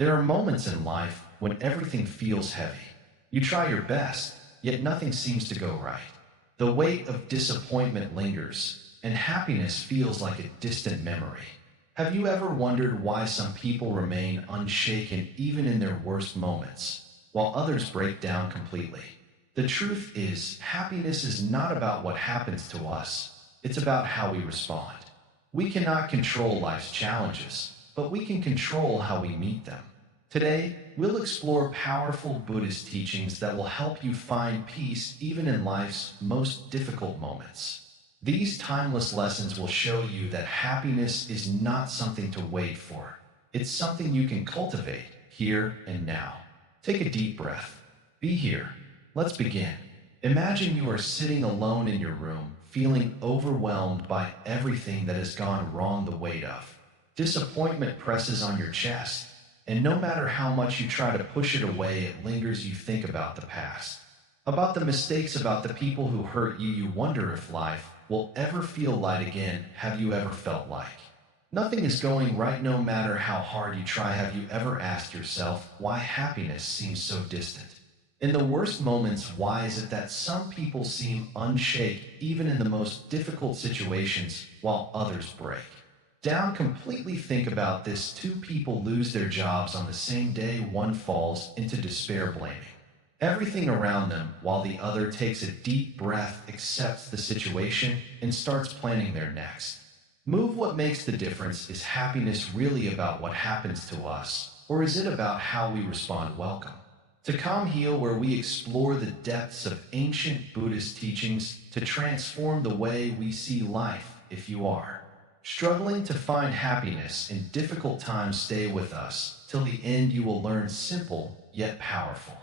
There are moments in life when everything feels heavy. You try your best, yet nothing seems to go right. The weight of disappointment lingers, and happiness feels like a distant memory. Have you ever wondered why some people remain unshaken even in their worst moments, while others break down completely? The truth is, happiness is not about what happens to us, it's about how we respond. We cannot control life's challenges, but we can control how we meet them. Today, we'll explore powerful Buddhist teachings that will help you find peace even in life's most difficult moments. These timeless lessons will show you that happiness is not something to wait for. It's something you can cultivate here and now. Take a deep breath. Be here. Let's begin. Imagine you are sitting alone in your room, feeling overwhelmed by everything that has gone wrong the weight of. Disappointment presses on your chest, and no matter how much you try to push it away, it lingers. You think about the past, about the mistakes, about the people who hurt you. You wonder if life will ever feel light again. Have you ever felt like nothing is going right no matter how hard you try? Have you ever asked yourself why happiness seems so distant? In the worst moments, why is it that some people seem unshaken even in the most difficult situations while others break down completely? Think about this. Two people lose their jobs on the same day. One falls into despair, blaming everything around them, while the other takes a deep breath, accepts the situation, and starts planning their next move. What makes the difference? Is happiness really about what happens to us, or is it about how we respond? Welcome to Calm Heal, where we explore the depths of ancient Buddhist teachings to transform the way we see life. If you are struggling to find happiness in difficult times, stay with us till the end. You will learn simple yet powerful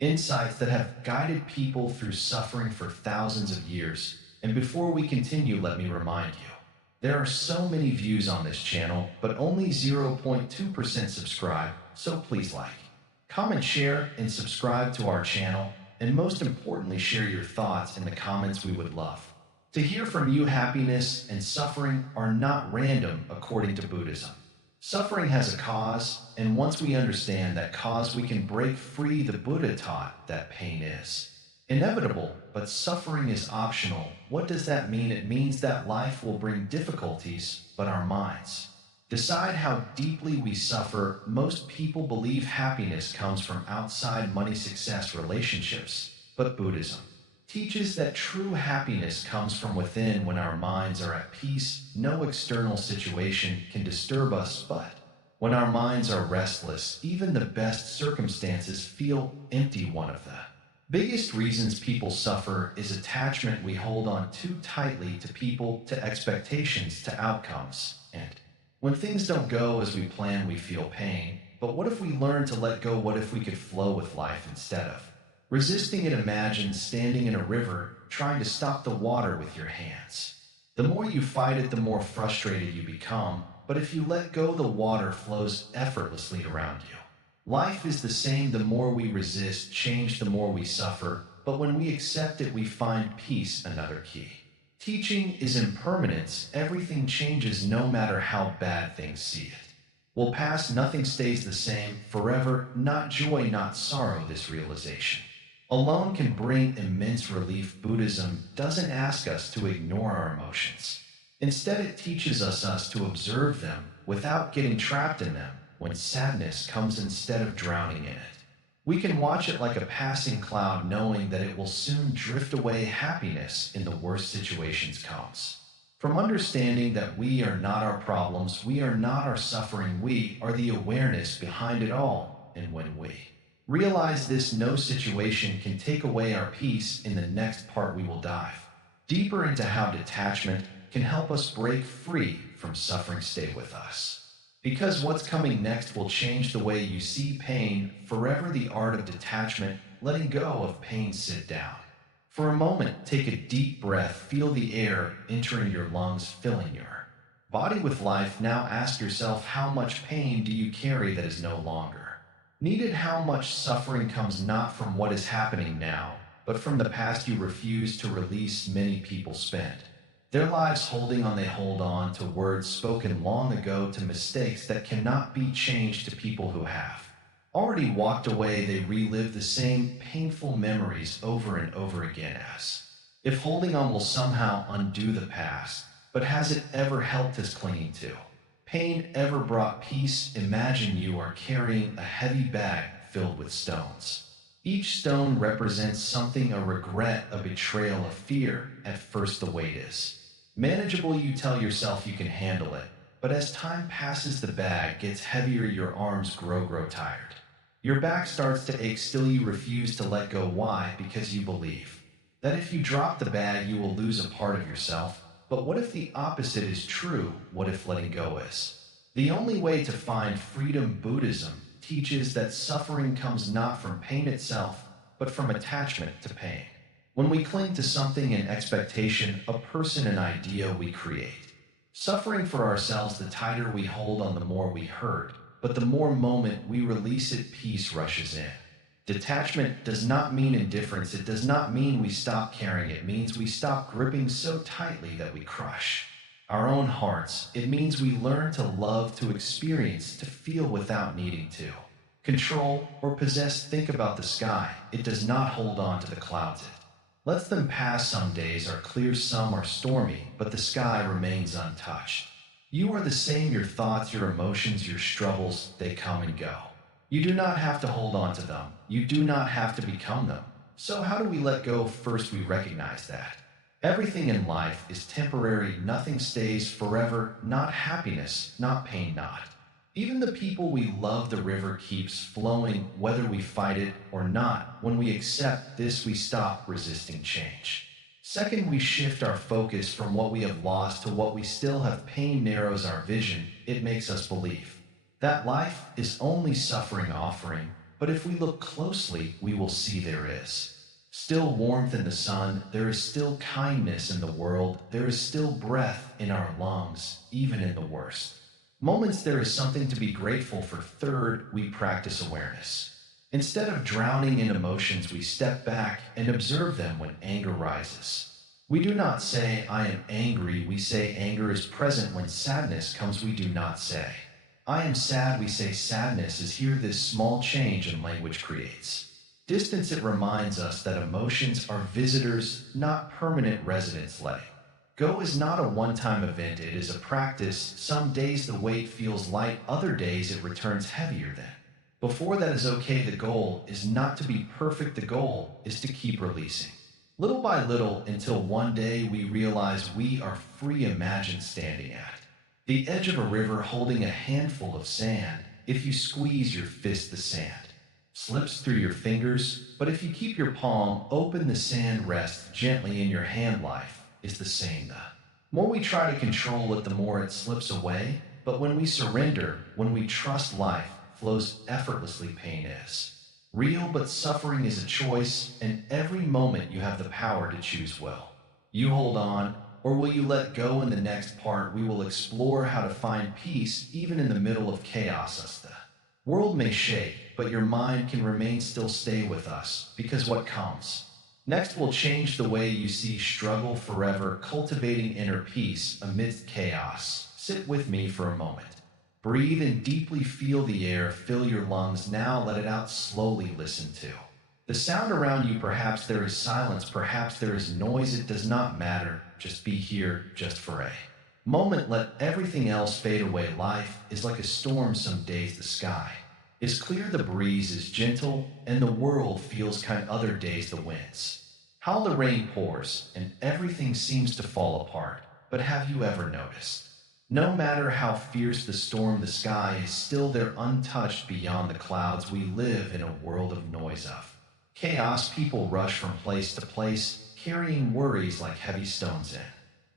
insights that have guided people through suffering for thousands of years. And before we continue, let me remind you, there are so many views on this channel, but only 0.2% subscribe, so please like, comment, share, and subscribe to our channel, and most importantly, share your thoughts in the comments. We would love to hear from you. Happiness and suffering are not random according to Buddhism. Suffering has a cause, and once we understand that cause, we can break free. The Buddha taught that pain is inevitable, but suffering is optional. What does that mean? It means that life will bring difficulties, but our minds decide how deeply we suffer. Most people believe happiness comes from outside: money, success, relationships. But Buddhism teaches that true happiness comes from within. When our minds are at peace, no external situation can disturb us. But when our minds are restless, even the best circumstances feel empty. One of the biggest reasons people suffer is attachment. We hold on too tightly to people, to expectations, to outcomes. And when things don't go as we plan, we feel pain. But what if we learn to let go? What if we could flow with life instead of resisting it? Imagine standing in a river, trying to stop the water with your hands. The more you fight it, the more frustrated you become. But if you let go, the water flows effortlessly around you. Life is the same. The more we resist change, the more we suffer. But when we accept it, we find peace. Another key teaching is impermanence. Everything changes no matter how bad things see it will pass. Nothing stays the same forever. Not joy, not sorrow. This realization alone can bring immense relief. Buddhism doesn't ask us to ignore our emotions. Instead, it teaches us to observe them without getting trapped in them. When sadness comes, instead of drowning in it, we can watch it like a passing cloud, knowing that it will soon drift away. Happiness in the worst situations comes from understanding that we are not our problems, we are not our suffering, we are the awareness behind it all. And when we realize this, no situation can take away our peace. In the next part, we will dive deeper into how detachment can help us break free from suffering. Stay with us, because what's coming next will change the way you see pain forever. The art of detachment, letting go of pain. Sit down for a moment, take a deep breath, feel the air entering your lungs, filling your body with life. Now ask yourself, how much pain do you carry that is no longer needed? How much suffering comes not from what is happening now, but from the past you refuse to release? Many people spend Their lives holding on, they hold on to words spoken long ago, to mistakes that cannot be changed, to people who have already walked away. They relive the same painful memories over and over again, as if holding on will somehow undo the past. But has it ever helped us clinging to? Pain ever brought peace? Imagine you are carrying a heavy bag filled with stones. Each stone represents something: a regret, a betrayal, a fear. At first, the weight is manageable. You tell yourself you can handle it. But as time passes, the bag gets heavier, your arms grow tired. Your back starts to ache, still you refuse to let go. Why? Because you believe that if you drop the bag, you will lose a part of yourself. But what if the opposite is true? What if letting go is the only way to find freedom? Buddhism teaches that suffering comes not from pain itself, but from attachment to pain. When we cling to something, an expectation, a person, an idea, we create suffering for ourselves. The tighter we hold on, the more we hurt. But the more moment we release it, peace rushes in. Detachment does not mean indifference. It does not mean we stop caring. It means we stop gripping so tightly that we crush our own hearts. It means we learn to love, to experience, to feel without needing to control or possess. Think about the sky. It does not hold on to the clouds. It lets them pass. Some days are clear, some are stormy, but the sky remains untouched. You are the same. Your thoughts, your emotions, your struggles, they come and go. You do not have to hold on to them. You do not have to become them. So how do we let go? First, we recognize that everything in life is temporary. Nothing stays forever. Not happiness, not pain, not even the people we love. The river keeps flowing, whether we fight it or not. When we accept this, we stop resisting change. Second, we shift our focus from what we have lost to what we still have. Pain narrows our vision. It makes us believe that life is only suffering offering. But if we look closely, we will see there is still warmth in the sun. There is still kindness in the world. There is still breath in our lungs, even in the worst moments. There is something to be grateful for. Third, we practice awareness. Instead of drowning in emotions, we step back and observe them. When anger rises, we do not say, "I am angry." We say, "Anger is present." When sadness comes, we do not say, "I am sad." We say, "Sadness is here." This small change in language creates distance. It reminds us that emotions are visitors, not permanent residents. Letting go is not a one-time event. It is a practice. Some days the weight feels light, other days it returns heavier than before. That is okay. The goal is not to be perfect. The goal is to keep releasing, little by little, until one day we realize we are free. Imagine standing at the edge of a river holding a handful of sand. If you squeeze your fist, the sand slips through your fingers. But if you keep your palm open, the sand rests gently in your hand. Life is the same. The more we try to control it, the more it slips away. But when we surrender, when we trust, life flows effortlessly. Pain is real, but suffering is a choice, and every moment you have the power to choose. Will you hold on, or will you let go? In the next part, we will explore how to find peace even in the middle of chaos. As the world may shake, but your mind can remain still. Stay with us, because what comes next will change the way you see struggle forever. Cultivating inner peace amidst chaos. Sit with me for a moment. Breathe in deeply, feel the air fill your lungs. Now let it out slowly. Listen to the sound around you. Perhaps there is silence, perhaps there is noise. It does not matter. Just be here, just for a moment. Let everything else fade away. Life is like a storm. Some days the sky is clear, the breeze is gentle, and the world feels kind. Other days the winds howl, the rain pours, and everything seems to fall apart. But have you ever noticed, no matter how fierce the storm, the sky is still there, untouched beyond the clouds? We live in a world of noise, of chaos. People rush from place to place, carrying worries like heavy stones in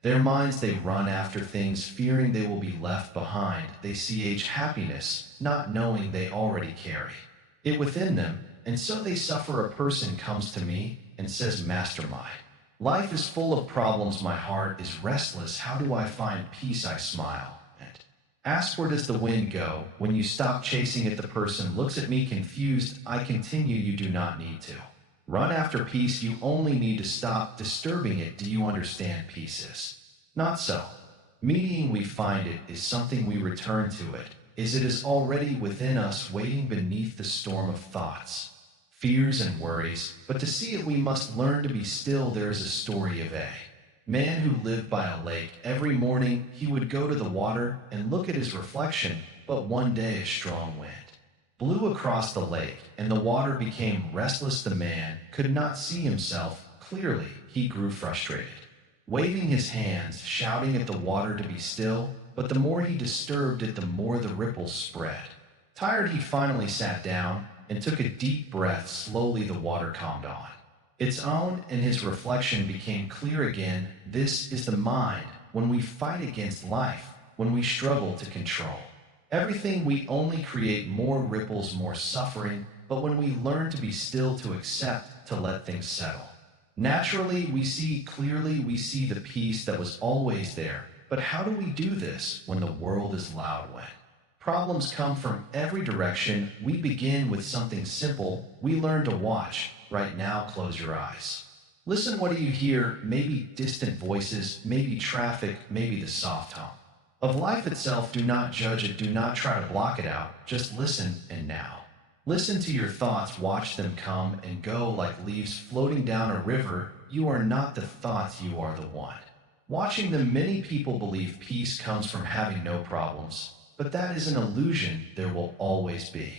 their minds. They run after things, fearing they will be left behind. They siege happiness, not knowing they already carry it within them, and so they suffer. A person comes to me and says, "Master, my life is full of problems. My heart is restless. How do I find peace?" I smile and ask, "Where does the wind go when you stop chasing it?" The person looks at me confused. I continue, "You do not need to run after peace. You only need to stop disturbing it. Do you understand? Peace is Not so. Meaning we find it is something we return to it, is it is already within us waiting beneath the storm of thoughts, fears and worries, but to see it we must learn to be still. There is a story of a man who lived by a lake. Every morning he would go to the water and look at his reflection, but one day a strong wind blew across the lake, and the water became restless. The man could not see himself clearly. He grew frustrated, waving his hands, shouting at the water to be still, but the more he disturbed it, the more the ripples spread. Tired, he finally sat down and took a deep breath. Slowly the water calmed on its own, and his reflection became clear again. This is the mind. When we fight against life, when we struggle to control everything, we only create more ripples, more suffering. But when we learn to be still, to accept, to let things settle, naturally we see clearly, we see the peace that was always there. But how do we do this when the world is loud, when problems come from every direction? We begin with something simple. We learn to watch. Right now, close your eyes. Listen, what do you hear? Maybe distant voices, maybe traffic, maybe the soft hum of life itself. Do not judge it, do not try to block it out. Just listen. And now, listen to your thoughts. Watch them come and go like leaves floating down a river. You are not the thoughts, you are the one watching them. Many people believe peace comes from having no problems, but that is an illusion. There will always be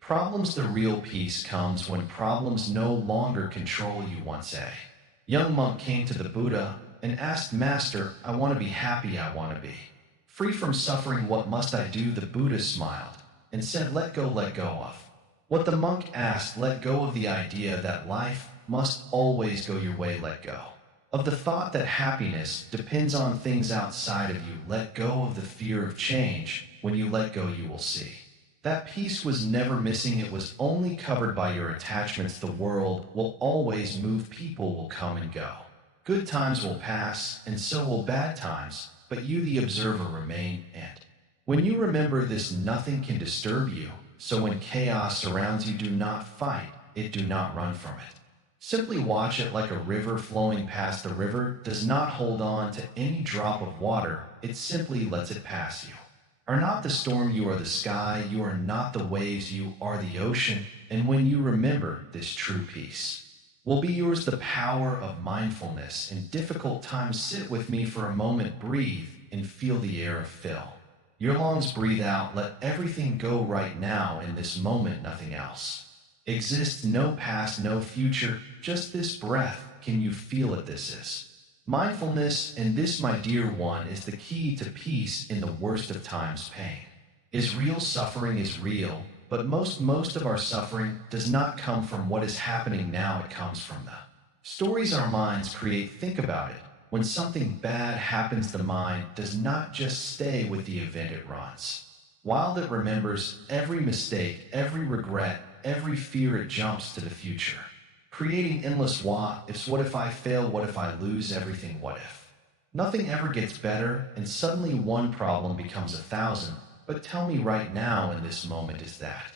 problems. The real peace comes when problems no longer control you. Once a young monk came to the Buddha and asked, "Master, I want to be happy, I want to be free from suffering. What must I do?" The Buddha smiled and said, let go of what the monk asked. Let go of the idea that life must always go your way. Let go of the thought that happiness depends on things outside of you. Let go of the fear of change. When you let go, you will see that peace was never missing. It was only covered by your attachments. The world will always move. People will come and go. Good times will pass, and so will bad times. But you, the observer, remain. And when you remember this, nothing can disturb you. So when chaos surrounds you, do not fight it, do not run from it. Simply watch it like a river flowing past. The river does not hold on to any drop of water. It simply lets it pass. You are not the storm, you are the sky. You are not the waves, you are the ocean. And when you remember this, true peace will be yours. The power of mindfulness. In difficult times, sit with me for a moment. Breathe and feel the air fill your lungs. Breathe out. Let everything go right now. In this moment, nothing else exists. No past, no future, just this breath. Can you feel it? This is mindfulness, and this, my dear one, is the key to peace in the worst of times. Pain is real, suffering is real, but most of our suffering does not come from what is happening now. It comes from the stories our minds create. Think about it. When something bad happens, the mind does not just stay with the event, it runs wild. It remembers every mistake, every regret, every fear. It jumps to the future, creating endless what ifs. What if I fail? What if I lose everything? What if nothing ever gets better? And suddenly one problem becomes 1,000. But tell me right now, in this moment, is that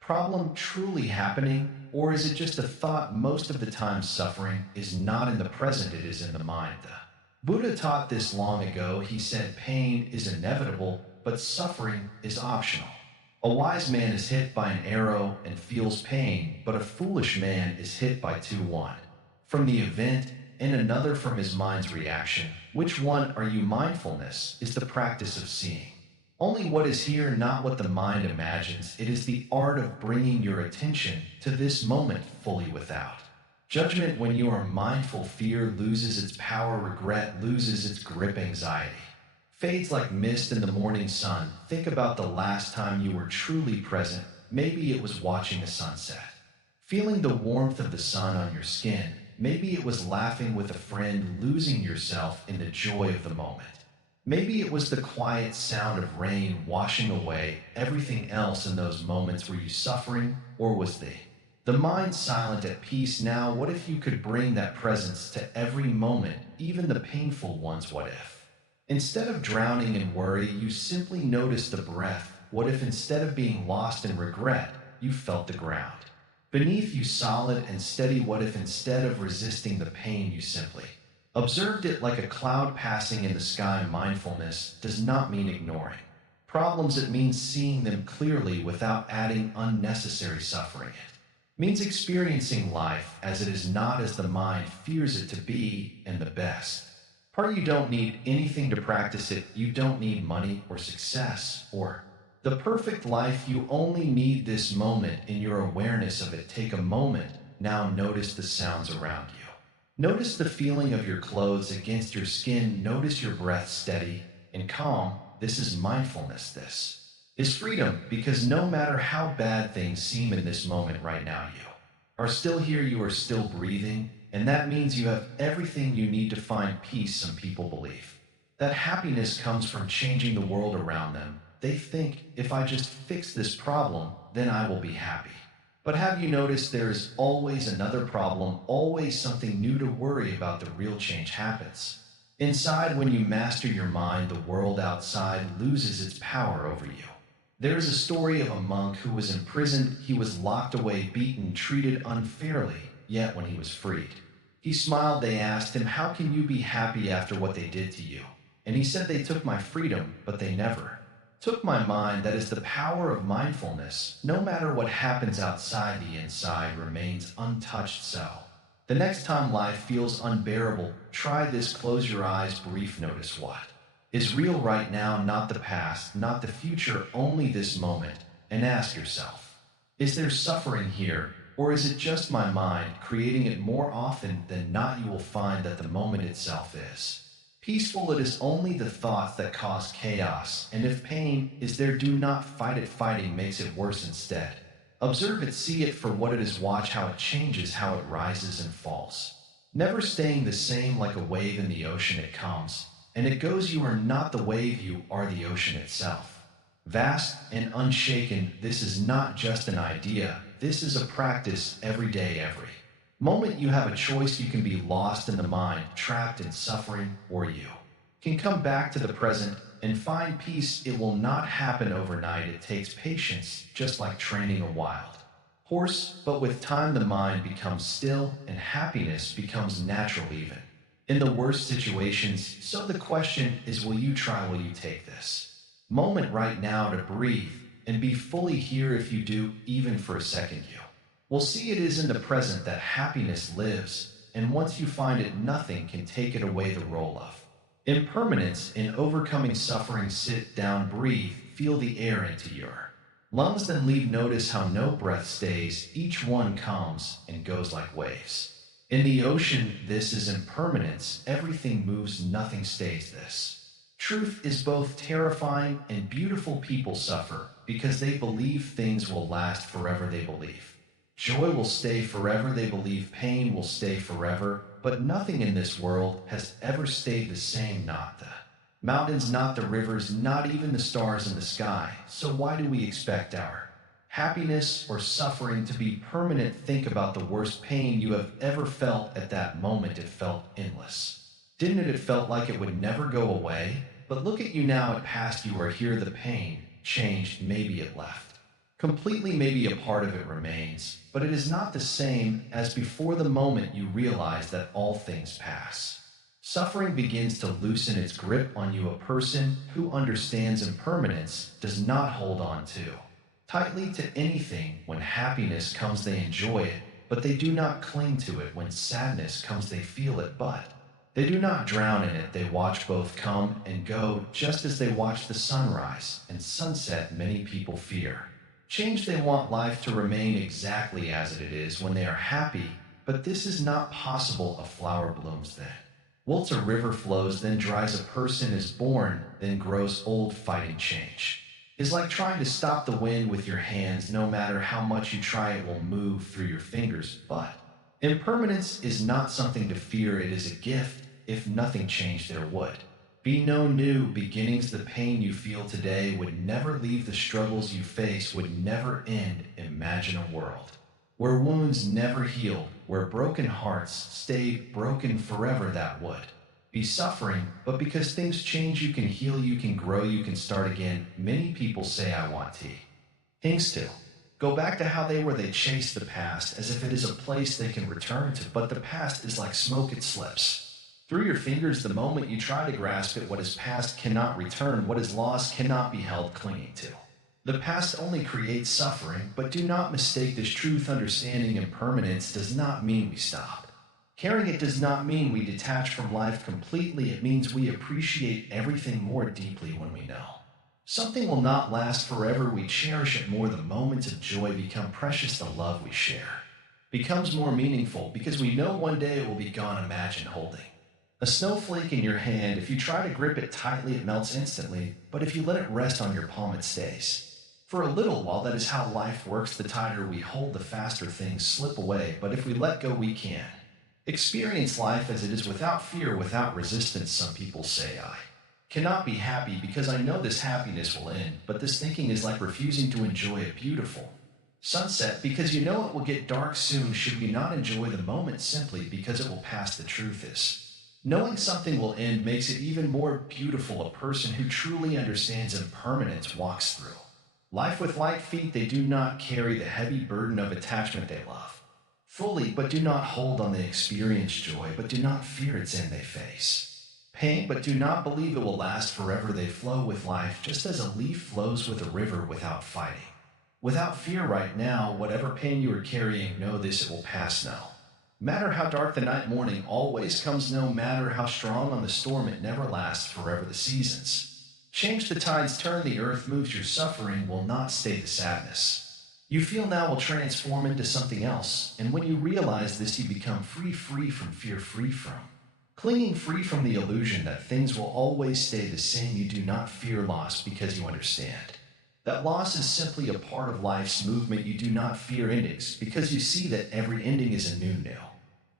problem truly happening? Or is it just a thought? Most of the time, suffering is not in the present, it is in the mind. The Buddha taught this long ago. He said pain is inevitable, but suffering is optional. A wise man is hit by an arrow and feels pain, but a foolish man is hit by two, one from the event and another from his mind's reaction. Which one are you? Mindfulness is the practice of seeing only what is here, not what the mind imagines. It is the art of bringing your attention to this moment fully without judgment. When you are mindful, fear loses its power, regret loses its grip, anxiety fades like mist in the morning sun. Think about the last time you were truly present. Maybe it was watching a sunset, feeling the warmth of the sun on your skin. Maybe it was laughing with a friend, losing yourself in the joy of the moment. Maybe it was the quiet sound of rain washing away everything else. In those moments, were you suffering, or was the mind silent, at peace? Now, what if you could bring that presence to every moment, even the painful ones? What if instead of drowning in worry, you simply noticed the breath? What if instead of being lost in regret, you felt the ground beneath you solid and steady? What if instead of resisting the pain, you simply Observed it like a cloud passing in the sky. Mindfulness does not mean ignoring problems, it means seeing them clearly without adding unnecessary suffering. It means experiencing life as it is, not as the mind fears it to be, and the best part, you don't need anything to practice it. You don't need money or success or the perfect life. You only need this moment in your awareness of it. Take a moment now. Notice the sounds around you. Notice the feeling of your clothes against your skin. Notice your breath steady and calm. This is mindfulness. This is freedom, because no matter how bad things seem in this moment right now, you are still here, you are still breathing, and that means you have everything you need to find peace. Some people believe that happiness comes from changing the world around them. They think, if I just fix this problem, then I will be happy. But have you noticed there is always another problem, always something new to worry about? The real change happens inside. When you master your mind, the world outside loses its power over you. There is a story of a monk who was imprisoned. He was locked away, beaten, treated unfairly, yet when he was freed, he smiled. They asked him, how can you be happy after what they did to you? And he said, they took my freedom, but they never took my mind. That is the power of mindfulness. No matter what happens outside, the inside remains untouched. So, the next time life feels unbearable, try this. Close your eyes, brief. Notice what is real right now, not the past, not the future, only this moment. And ask yourself, is there suffering here, or is it just my mind creating it? More often than not, you will find that the moment itself is peaceful. It is only the thoughts that cause chaos, and if pain is there, do not fight it. Fighting makes it worse. Instead, observe it, see it for what it is. Watch how it changes, how it rises and falls, never staying the same. Like a wave in the ocean, it comes and it goes. You are not the wave, you are the ocean itself, vast and unshaken. This is not just an idea, this is a practice. Every day, every moment, you have a choice. You can be lost in the mind, trapped in suffering, or you can come back to the present and find peace. It will not happen overnight. It takes patience, just like training a wild horse. But with time, the mind becomes still and happiness becomes natural, even in the worst situations. So the question is, will you try? Will you take this moment right now to breathe and be fully here? If you do, even for a second, you will see it is in the present that happiness lives, and once you find it, nothing can take it away. The role of impermanence in overcoming suffering. Sit down, breathe, feel the air into your lungs, then leave. Notice how no breath stays, each one comes and goes like waves in the ocean. This is impermanence. Everything moves, nothing stays. This truth is both terrifying and beautiful. People suffer because they believe things will last forever. They believe joy will stay forever. They believe pain will stay forever. But nothing in this world has ever stayed the same. Not the mountains, not the rivers, not even the stars in the sky. So why do we expect our happiness or suffering to be permanent? Think about the worst pain you have ever felt. At that moment, it felt endless, didn't it? It felt like it would never go away. But look at you now. It passed. You are here. The pain changed. Maybe it left completely, maybe a part of it remains, but it is not the same as before. The moment you realize that all things pass, suffering begins to loosen its grip on you. A person who understands impermanence does not hold on too tightly to anything. When happiness comes, they enjoy it, but they do not cling to it. When sadness comes, they feel it, but they do not drown in it. They watch both come and go, just as they watch the sunrise and sunset. Many people fear change. They want life to remain exactly as it is when they are happy, but this is not possible. A flower blooms, then wilts. A river flows, then dries. A person is born, then grows old. Fighting change is like trying to stop the wind with your hands. No matter how much you try, it will move through your fingers. But impermanence is not something to fear, it is a gift. If nothing changed, there would be no new beginnings. The pain you feel today would never leave. The struggles you face would never end. Imagine a world where wounds never healed, where broken hearts stayed broken forever. That would be suffering, but because things change, you can heal, you can grow, you can start again. Many people say, I want things to go back to how they were. They chase the past as if it is a place they can return to, but the past is like smoke, it slips Through your fingers the moment you try to grasp it. What is past cannot return. What is lost cannot be held clinging to. The past only creates suffering, but do not mistake this truth. Understanding impermanence does not mean we stop. Caring it does not mean we detach from life completely. It means we appreciate everything more deeply when we know something will not last forever. We cherish it more. The moments of joy become precious. The love we share becomes more meaningful because we know one day it will be gone. Imagine holding a snowflake in your hand. If you try to grip it tightly, it melts instantly, but if you let it rest on your palm, it stays. For a little while, that is how life works. The tighter we hold, the faster things slip away, but if we let go, we can experience life as it is without fear, without resistance. Some people say, I cannot be happy because I know this happiness will end, but this thinking is like refusing to enjoy a beautiful sunset because you know it will get dark soon. Should we not enjoy the moment simply because it will pass? The truth is, knowing something will end makes it even more beautiful. A person who truly understands impermanence walks through life with light feet. They do not carry the heavy burden of attachment. They love fully, but do not hold on. They experience joy, but do not fear its end. They face pain, but do not believe it will last forever. They flow with life, just as a leaf flows with a river without fighting, without fear. Right now, whatever pain you are carrying, know this, it will pass. No matter how dark the night, morning always comes. No matter how strong on the storm, it never lasts forever. The seasons change, the tides turn, the earth moves. Your suffering will not stay. The sadness you feel now will transform into something else. And when you realize this, you become free, free from fear, free from clinging, free from the illusion that things will always stay the same. You do not fear loss because you understand that loss is simply a part of life's movement. You do not fear endings because you see that every ending is a new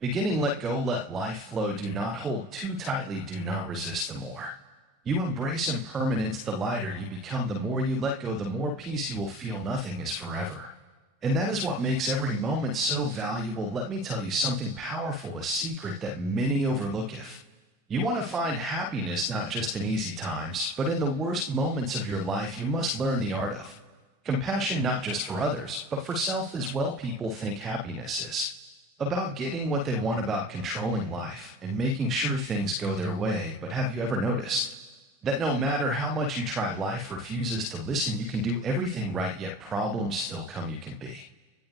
beginning. Let go, let life flow. Do not hold too tightly, do not resist. The more you embrace impermanence, the lighter you become. The more you let go, the more peace you will feel. Nothing is forever, and that is what makes every moment so valuable. Let me tell you something powerful, a secret that many overlook. If you want to find happiness not just in easy times, but in the worst moments of your life, you must learn the art of compassion, not just for others, but for self as well. People think happiness is about getting what they want, about controlling life and making sure things go their way. But have you ever noticed that no matter how much you try, life refuses to listen? You can do everything right, yet problems still come. You can be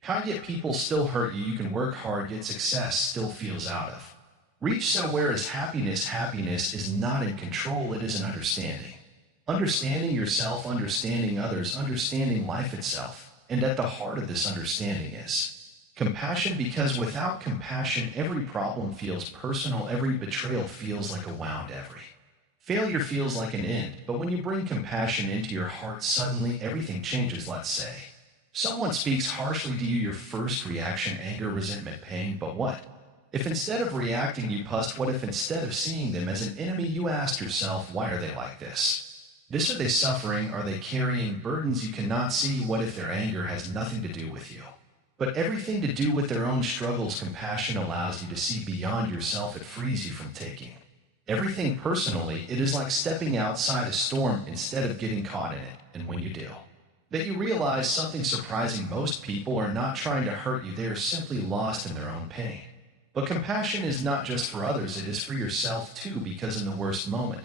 kind, yet people still hurt you. You can work hard, yet success still feels out of reach. So where is happiness? Happiness is not in control, it is an understanding. Understanding yourself, understanding others, understanding life itself. And at the heart of this understanding is compassion, because without compassion, every problem feels personal, every betrayal feels like a wound, every failure feels like an end. But when you bring compassion into your heart, suddenly everything changes. Let's say someone speaks harshly to you, your first reaction, anger, resentment, pain. But what if instead of reacting you fussed? What if instead of seeing them as an enemy, you asked yourself, why are they like this? Are they suffering? Are they carrying burdens you cannot see? What if their anger has nothing to do with you, but everything to do with their own struggles? Compassion allows you to see beyond yourself. It frees you from taking everything personally. It is like stepping outside a storm instead of getting caught in it. And when you do, that you realize something surprising. Most people are not trying to hurt you. They are simply lost in their own pain. But compassion is not just for others, it is for yourself too, because in the worst moment,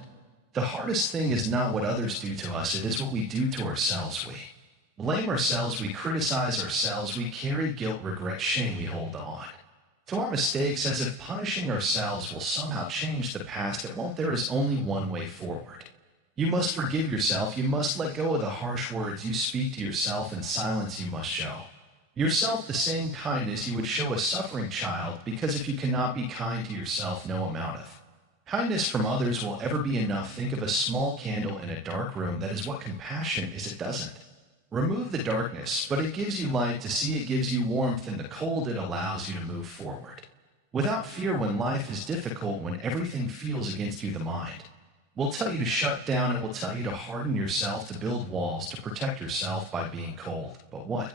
the hardest thing is not what others do to us, it is what we do to ourselves. We blame ourselves, we criticize ourselves, we carry guilt, regret, shame. We hold on to our mistakes as if punishing ourselves will somehow change the past. It won't. There is only one way forward. You must forgive yourself. You must let go of the harsh words you speak to yourself. In silence, you must show yourself the same kindness you would show a suffering child, because if you cannot be kind to yourself, no amount of kindness from others will ever be enough. Think of a small candle in a dark room. That is what compassion is. It doesn't remove the darkness, but it gives you light to see. It gives you warmth in the cold. It allows you to move forward without fear when life is difficult, when everything feels against you. The mind will tell you to shut down. It will tell you to harden yourself, to build walls, to protect yourself by being cold. But what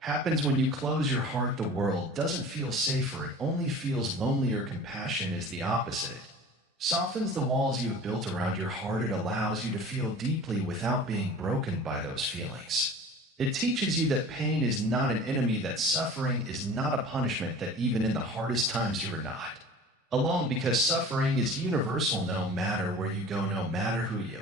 happens when you close your heart? The world doesn't feel safer, it only feels lonelier. Compassion is the opposite. It softens the walls you have built around your heart. It allows you to feel deeply without being broken by those feelings. It teaches you that pain is not an enemy, that suffering is not a punishment, that even in the hardest times you are not Alone because suffering is universal no matter where you go, no matter who you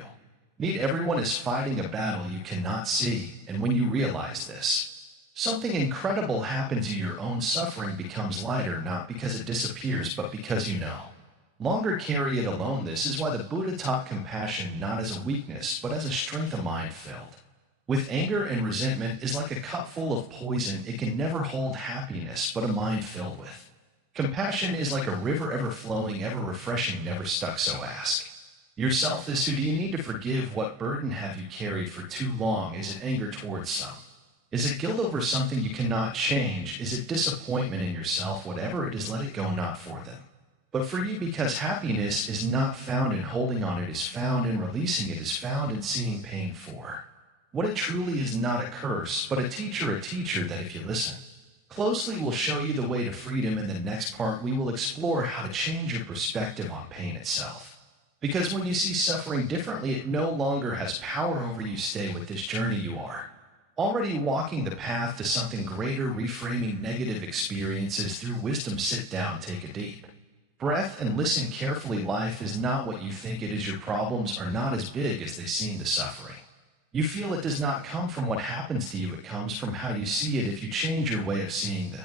meet. Everyone is fighting a battle you cannot see, and when you realize this, something incredible happens to you. Your own suffering becomes lighter, not because it disappears, but because you no longer carry it alone. This is why the Buddha taught compassion not as a weakness, but as a strength. A mind filled with anger and resentment is like a cup full of poison. It can never hold happiness, but a mind filled with compassion is like a river, ever flowing, ever refreshing, never stuck. So ask yourself this: who do you need to forgive? What burden have you carried for too long? Is it anger towards some? Is it guilt over something you cannot change? Is it disappointment in yourself? Whatever it is, let it go, not for them, but for you, because happiness is not found in holding on, it is found in releasing, it is found in seeing pain for what it truly is, not a curse, but a teacher that if you listen closely will show you the way to freedom. In the next part, we will explore how to change your perspective on pain itself. Because when you see suffering differently, it no longer has power over you. Stay with this journey. You are already walking the path to something greater, reframing negative experiences through wisdom. Sit down, take a deep breath, and listen carefully. Life is not what you think it is. Your problems are not as big as they seem. The suffering you feel, it does not come from what happens to you, it comes from how you see it. If you change your way of seeing the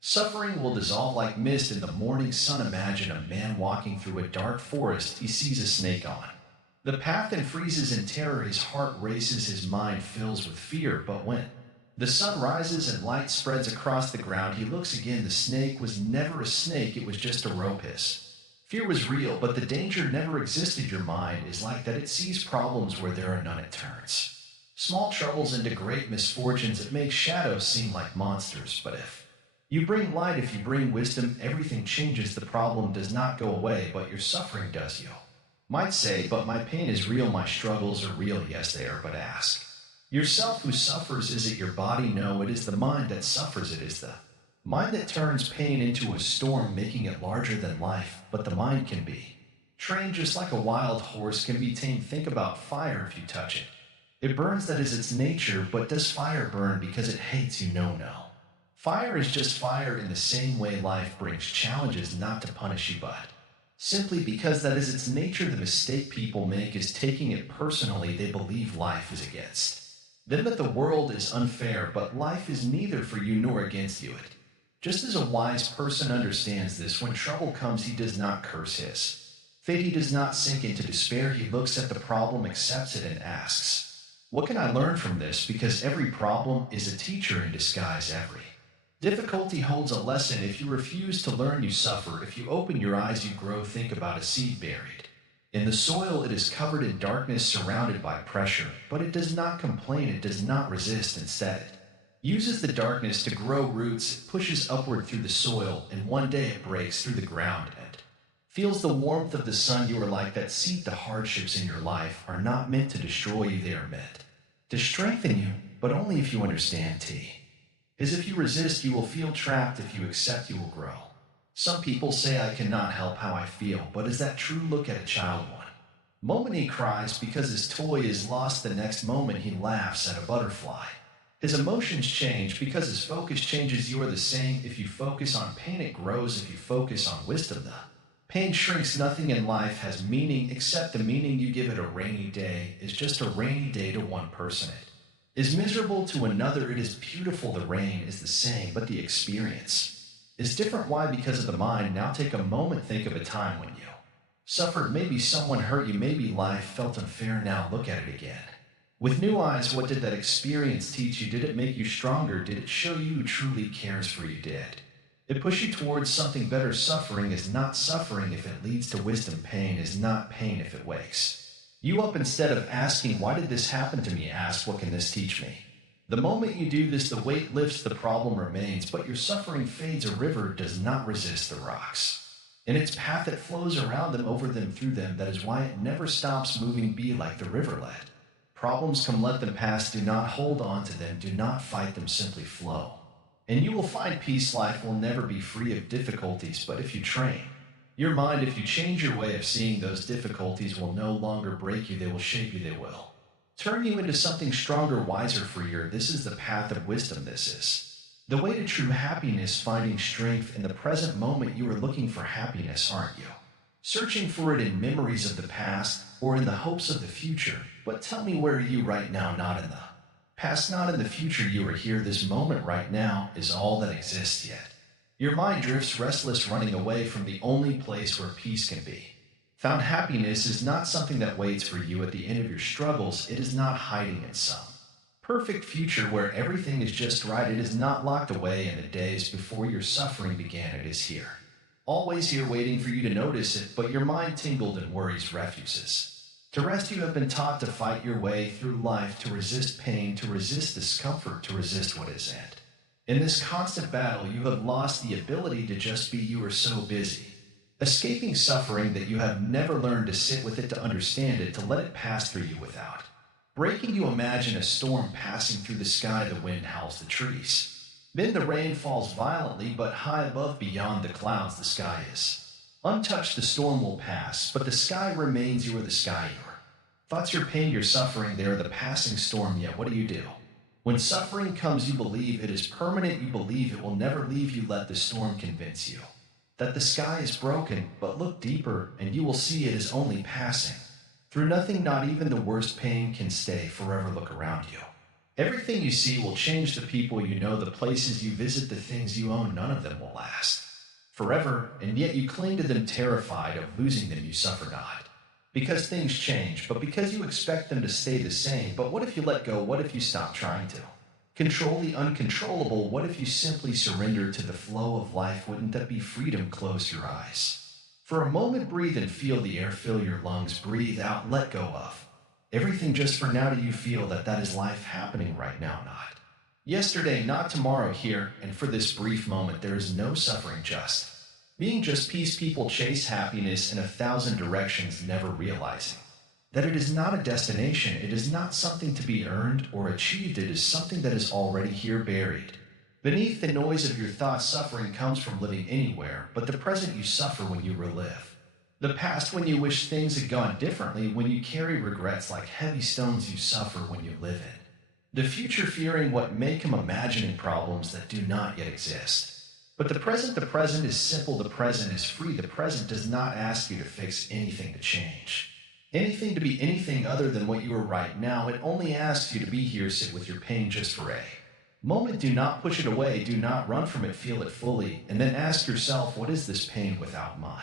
suffering, will dissolve like mist in the morning sun. Imagine a man walking through a dark forest. He sees a snake on the path and freezes in terror. His heart races, his mind fills with fear. But when the sun rises and light spreads across the ground, he looks again. The snake was never a snake, it was just a rope. His fear was real, but the danger never existed. Your mind is like that. It sees problems where there are none. It turns small troubles into great misfortunes. It makes shadows seem like monsters. But if you bring light, if you bring wisdom, everything changes. The problem does not go away, but your suffering does. You might say, but my pain is real, my struggles are real. Yes, they are, but ask yourself, who suffers? Is it your body? No, it is the mind that suffers. It is the mind that turns pain into a storm, making it larger than life. But the mind can be trained just like a wild horse can be tamed. Think about fire. If you touch it, it burns. That is its nature. But does fire burn because it hates you? No, no. Fire is just fire. In the same way, life brings challenges not to punish you, but simply because that is its nature. The mistake people make is taking it personally. They believe life is against them, that the world is unfair, but life is neither for you nor against you. It just as a wise person understands this, when trouble comes, he does not curse his fate. He does not sink into despair. He looks at the problem, accepts it, and asks, what can I learn from this? Because every problem is a teacher in disguise. Every difficulty holds a lesson. If you refuse to learn, you suffer. If you open your eyes, you grow. Think about a seed buried in the soil. It is covered in darkness, surrounded by pressure, but it does not complain. It does not resist. Instead, it uses the darkness to grow roots. It pushes upward through the soil, and one day it breaks through the ground and feels the warmth of the sun. You are like that seed. The hardships in your life are not meant to destroy you. They are meant to strengthen you, but only if you understand. Is if you resist, you will feel trapped. If you accept, you will grow. Some people say, I cannot help how I feel, but is that true? Look at a child. One moment he cries because his toy is lost. The next moment he laughs at a butterfly. His emotions change because his focus changes. You are the same. If you focus on pain, it grows. If you focus on wisdom, the pain shrinks. Nothing in life has meaning except the meaning you give it. A rainy day is just a rainy day to one person. It is miserable to another. It is beautiful. The rain is the same, but the experience is different. Why? Because of the mind. Now take a moment. Think of a time when you suffered. Maybe someone hurt you. Maybe life felt unfair. Now look at it again with new eyes. What did that experience teach you? Did it make you stronger? Did it show you who truly cares for you? Did it push you towards something better? Suffering is not suffering if it leads to wisdom. Pain is not pain if it wakes you up. Instead of asking, why did this happen to me? Ask, what can this teach me? The moment you do this, the weight lifts, the problem remains, but your suffering fades. A river does not resist the rocks in its path. It flows around them, over them, through them. That is why it never stops moving. Be like the river. Let problems come, let them pass. Do not hold on to them. Do not fight them. Simply flow, and you will find peace. Life will never be free of difficulties, but if you train your mind, if you change your way of seeing, those difficulties will no longer break you. They will shape you. They will turn you into something stronger, wiser, freer. This is the path of wisdom. This is The way to true happiness, finding strength in the present moment. You are looking for happiness, aren't you? Searching for it in memories of the past or in the hopes of the future. But tell me, where are you right now? Not in the past, not in the future. You are here. This moment right now is all that exists yet. Your mind drifts restless, running away from the only place where peace can be. Found happiness is not something that waits for you at the end of your struggles. It is not hiding in some perfect future where everything is just right. It is not locked away in the days before your suffering began. It is here. Always here, waiting for you to notice it, but your mind tingled and worries refuses. To rest, you have been taught to fight your way through life, to resist pain, to resist discomfort, to resist what is it. In this constant battle, you have lost the ability to just be. You are so busy escaping suffering that you have never learned to sit with it, to understand it, to let it pass through you without breaking. You imagine a storm passing through the sky. The wind howls the trees. Then the rain falls violently, but high above, beyond the clouds, the sky is untouched. The storm will pass, but the sky remains. You are the sky. Your thoughts, your pain, your suffering, they are the passing storm. Yet what do? When suffering comes, you believe it is permanent. You believe it will never leave you. Let the storm convince you that the sky is broken, but look deeper and you will see it is only passing through nothing. Not even the worst pain can stay forever. Look around you. Everything you see will change. The people you know, the places you visit, the things you own, none of them will last forever, and yet you cling to them, terrified of losing them. You suffer not because things change, but because you expect them to stay the same. But what if you let go? What if you stop trying to control the uncontrollable? What if you simply surrender to the flow of life? Wouldn't that be freedom? Close your eyes for a moment, breathe and feel the air fill your lungs. Breathe out, let go of everything just for now. Do you feel that that is life happening right now? Not yesterday, not tomorrow. Here and for this brief moment, there is no suffering, just being, just peace. People chase happiness in 1,000 directions, never realizing that it is not a destination. It is not something to be earned or achieved. It is something that is already here, buried beneath the noise of your thoughts. Suffering comes from living anywhere, but the present you suffer when you relive the past, when you wish things had gone differently, when you carry regrets like heavy stones. You suffer when you live in the future, fearing what may come, imagining problems that do not yet exist. But the present is simple. The present is free. The present does not ask you to fix anything, to change anything, to be anything other than what you are right now. It only asks you to be here, sit with your pain just for a moment. Do not push it away. Do not run from it. Feel it fully. And then ask yourself, what is this pain without my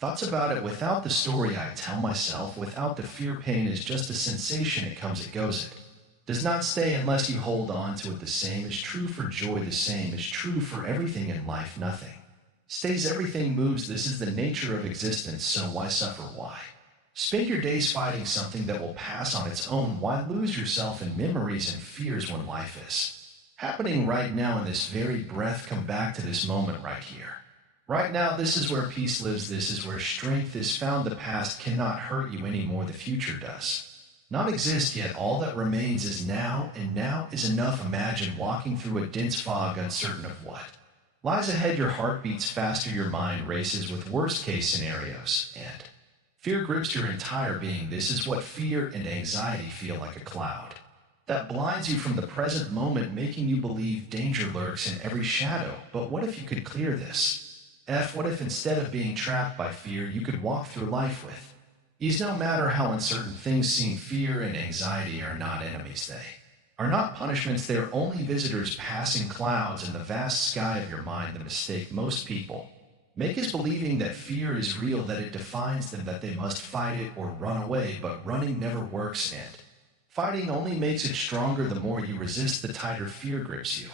thoughts about it? Without the story I tell myself, without the fear. Pain is just a sensation. It comes, it goes. It does not stay unless you hold on to it. The same is true for joy. The same is true for everything in life. Nothing stays, everything moves. This is the nature of existence. So why suffer? Why spend your days fighting something that will pass on its own? Why lose yourself in memories and fears when life is happening right now in this very breath? Come back to this moment right here, right now. This is where peace lives. This is where strength is found. The past cannot hurt you anymore. The future does not exist yet. All that remains is now, and now is enough. Imagine walking through a dense fog, uncertain of what lies ahead. Your heart beats faster. Your mind races with worst case scenarios, and fear grips your entire being. This is what fear and anxiety feel like, a cloud that blinds you from the present moment, making you believe danger lurks in every shadow. But what if you could clear this? What if instead of being trapped by fear, you could walk through life with ease? No matter how uncertain things seem, fear and anxiety are not enemies. They are not punishments. They are only visitors, passing clouds in the vast sky of your mind. The mistake most people make is believing that fear is real, that it defines them, that they must fight it or run away. But running never works, and fighting only makes it stronger. The more you resist, the tighter fear grips you.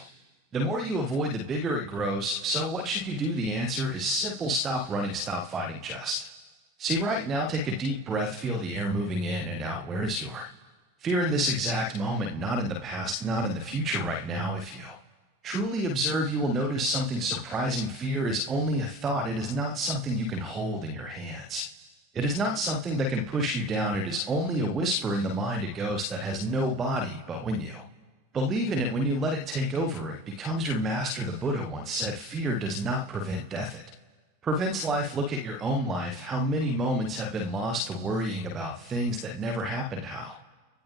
The more you avoid, the bigger it grows. So what should you do? The answer is simple. Stop running, stop fighting, just see right now. Take a deep breath, feel the air moving in and out. Where is your fear in this exact moment? Not in the past, not in the future, right now. If you truly observe, you will notice something surprising. Fear is only a thought. It is not something you can hold in your hands. It is not something that can push you down. It is only a whisper in the mind, a ghost that has no body. But when you believe in it, when you let it take over, it becomes your master. The Buddha once said, fear does not prevent death. It prevents life. Look at your own life. How many moments have been lost to worrying about things that never happened? How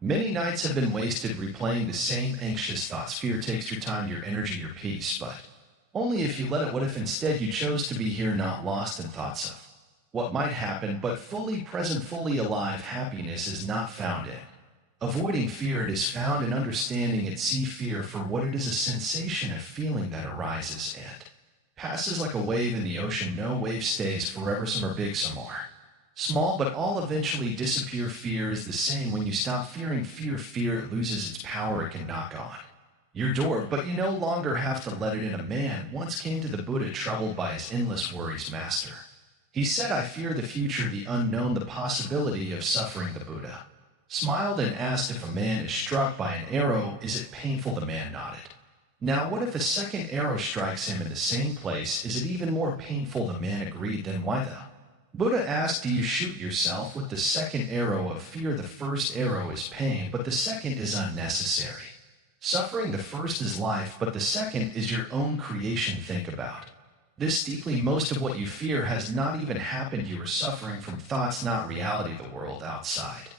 Many nights have been wasted replaying the same anxious thoughts. Fear takes your time, your energy, your peace, but only if you let it. What if instead you chose to be here, not lost in thoughts of what might happen, but fully present, fully alive? Happiness is not found in avoiding fear, it is found in understanding it. See fear for what it is, a sensation, a feeling that arises and passes like a wave in the ocean. No wave stays forever, some are big, some are small, but all eventually disappear. Fear is the same. When you stop fearing fear, it loses its power. It can knock on your door, but you no longer have to let it in. A man once came to the Buddha, troubled by his endless worries. Master, he said, I fear the future, the unknown, the possibility of suffering. The Buddha smiled and asked, if a man is struck by an arrow, is it painful? The man nodded. Now, what if a second arrow strikes him in the same place? Is it even more painful? The man agreed. Then why the Buddha asked, do you shoot yourself with the second arrow of fear? The first arrow is pain, but the second is unnecessary suffering. The first is life, but the second is your own creation. Think about this deeply. Most of what you fear has not even happened. You are suffering from thoughts, not reality. The world outside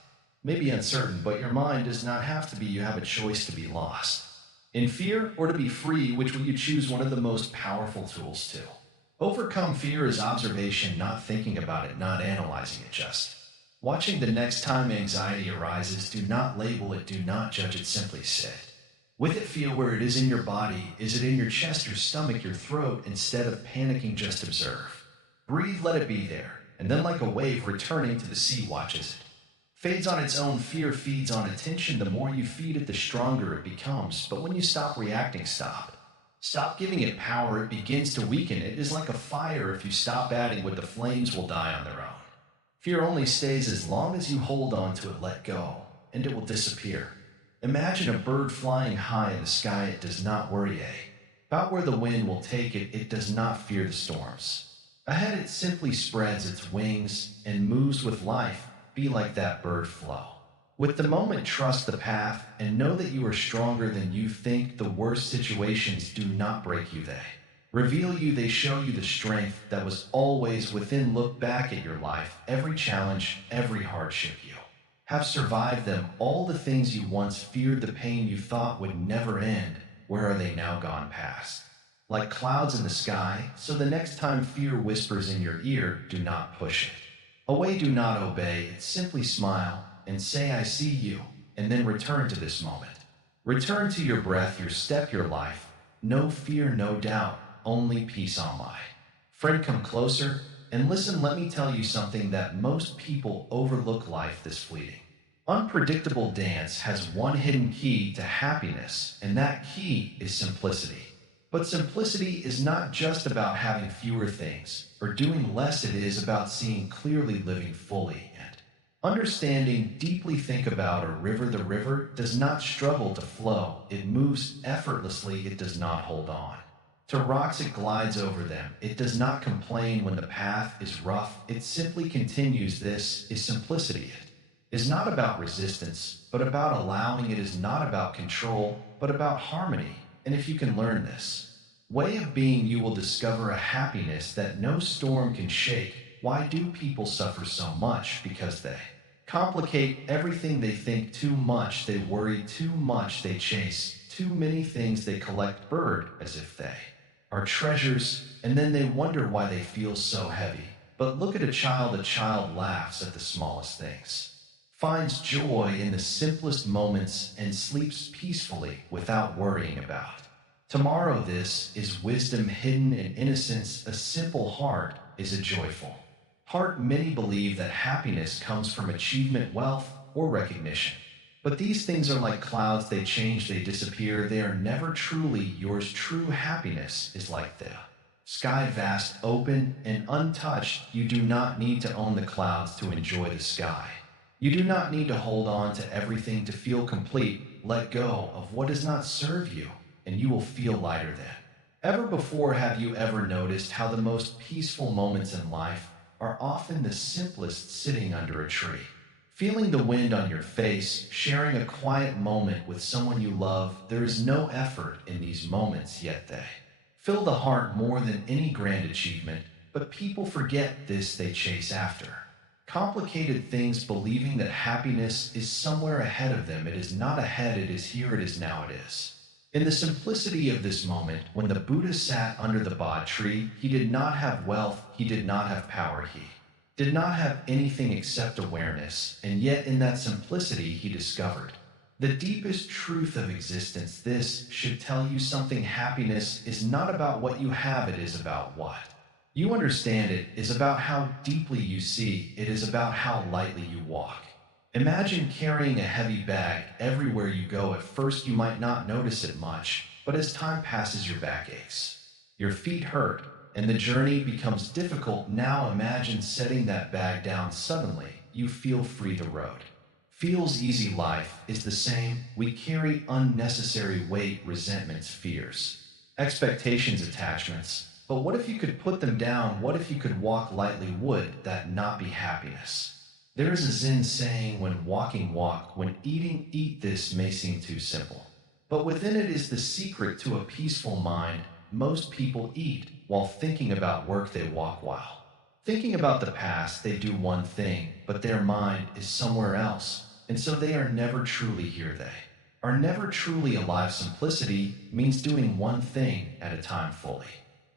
may be uncertain, but your mind does not have to be. You have a choice to be lost in fear or to be free. Which will you choose? One of the most powerful tools to overcome fear is observation, not thinking about it, not analyzing it, just watching. The next time anxiety arises, do not label it, do not judge it, simply sit with it. Feel where it is in your body. Is it in your chest, your stomach, your throat? Instead of panicking, just observe. Breathe, let it be there, and then like a wave returning to the sea, watch as it fades on its own. Fear feeds on attention. The more you feed it, the stronger it becomes. But when you stop reacting, stop giving it power, it begins to weaken. It is like a fire. If you stop adding wood, the flames will die on their own. Fear only stays as long as you hold on to it. Let go, and it will disappear. Imagine a bird flying high in the sky. It does not worry about where the wind will take it. It does not fear the storms ahead. It simply spreads its wings and moves with life. Be like that bird, flow with the moment, trust the path, and know that you are stronger than you think. The worst situations do not break you, they reveal you. They show you the strength that was always within. Look back at your life, every challenge, every hardship. You have survived them. All the things you once feared, the pain you thought would never end, where are they now? Gone past, like clouds in the sky. So the next time fear whispers in your ear, do not push it away, do not obey it. Simply smile and say, I see you, and then return to this moment. Return to your breath, your step, your life. No fear, no doubt, only peace. On my friend, come closer and listen. Let me tell you something that most people overlook. Life, this fleeting, unpredictable dance, has one hidden key to happiness, and that key is simplicity. But simplicity is not just about having fewer things or doing less. It is about seeing clearly, living fully, and understanding deeply. Think about a river. The river does not struggle to flow. It moves effortlessly. It does not hold on to rocks. It glides over them. It does not complain when the path is rough. It simply continues. This is simplicity. It is not about resistance, but about allowing. It is not about control, but about harmony. And if you can learn this way of being, you will discover a happiness that no storm can shake. Why do people suffer so much? Because they complicate everything. They think too much, they worry too much, they chase too many things, they collect bird as if they are treasures, and then they wonder why they feel so heavy. But look at a child laughs at the smallest things, finds joy in the simplest moments, and sleeps peacefully without worrying about tomorrow. This is wisdom hidden in innocence. A simple heart is a joyful heart. Many believe that happiness comes from achievement, wealth, or recognition. But these things are like clouds. They change, they disappear. They are never truly yours. True happiness is like the sky, vast, open, and untouched. You do not need to own the clouds to enjoy the sky. You do not need to hold on to everything to feel complete. Let go of what does not serve you, and you will feel lighter than ever before. Have you ever noticed how the most peaceful moments in life are often the simplest? Sitting under a tree, feeling the wind on your face, sharing a quiet moment with someone you love. There is no effort in these moments, yet they fill the heart more than any grand achievement. But people forget this. They chase after Complicated things believing that happiness is somewhere ahead of them. It is not ahead, it is here, it is now, it is. In the simplicity of this moment, when the Buddha sat under the Bodh tree, he did not have wealth, he did not have power, he did not have anything except awareness, and yet in that simplicity he discovered the deepest truth of existence. This should tell you something. Happiness is not about what you have, it is about what you understand. It is about how deeply you see, it is about how lightly you walk. Imagine carrying a heavy bag everywhere you go. At first you might not notice it much, but as time passes your back aches, your feet hurt, and the journey becomes difficult. Now imagine setting that bag down. Suddenly, you feel free. The road feels easy. Life is the same. We carry unnecessary weight, resentments, fears, expectations, attachments. But what if you could put them down? What if you could walk lightly? Would that not be happiness? There is a Zen saying, when walking, walk, when eating, eat. This may seem too simple, but within it is the secret to a peaceful mind. Most people eat while thinking about work. They walk while thinking about the past. They do one thing, but their mind is somewhere else, and so they are never truly here. They are never truly alive. Simplicity means doing one thing at a time, fully,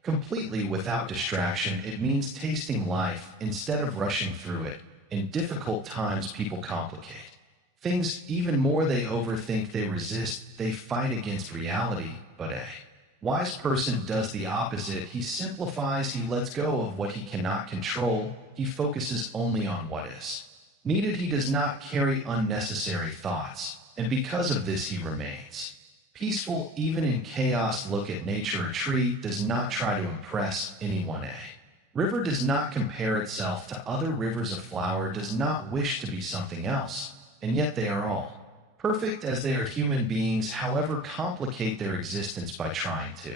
completely, without distraction. It means tasting life instead of rushing through it. In difficult times, people complicate things even more. They overthink, they resist, they fight against reality. But a wise person does the opposite. He simplifies, he lets go of what he cannot control, he focuses only on what is needed. He does not carry unnecessary thoughts, and because of this, he remains peaceful even in chaos. Look at nature. A tree does not try to impress anyone. A river does not compare itself to other rivers. A flower does not wish to be something else, and yet they are all perfect as they are. Human beings, however, complicate their existence by trying to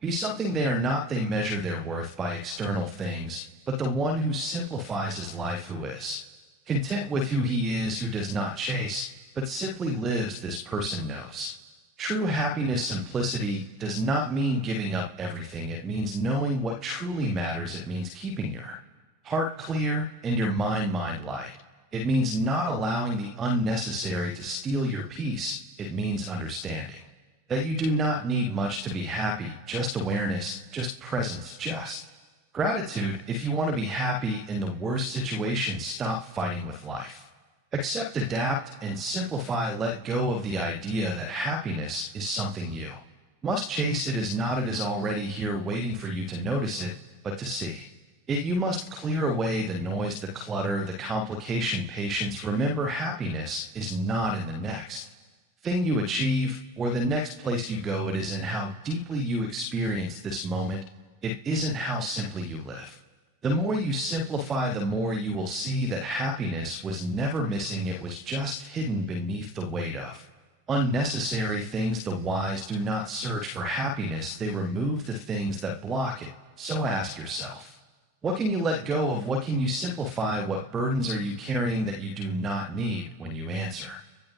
be something they are not. They measure their worth by external things, but the one who simplifies his life, who is content with who he is, who does not chase, but simply lives, this person knows true happiness. Simplicity does not mean giving up everything. It means knowing what truly matters. It means keeping your heart clear and your mind light. It means not allowing the unnecessary to steal your peace. It means understanding that you do not need much to be happy, just awareness, just presence, just gratitude. If you want to be happy in the worst situations, stop fighting with life. Accept, adapt, and simplify. Let go of the idea that happiness is something you must chase. It is not. It is already here, waiting for you to notice it, but to see it. You must clear away the noise, the clutter, the complication. Patience. Remember, happiness is not in the next thing you achieve or the next place you go. It is in how deeply you experience this moment. It isn't how simply you live. The more you simplify, the more you will see that happiness was never missing. It was just hidden beneath the weight of unnecessary things. The wise do not search for happiness. They remove the things that block it. So ask yourself, what can you let go of? What can you simplify? What burdens are you carrying that you do not need? When you answer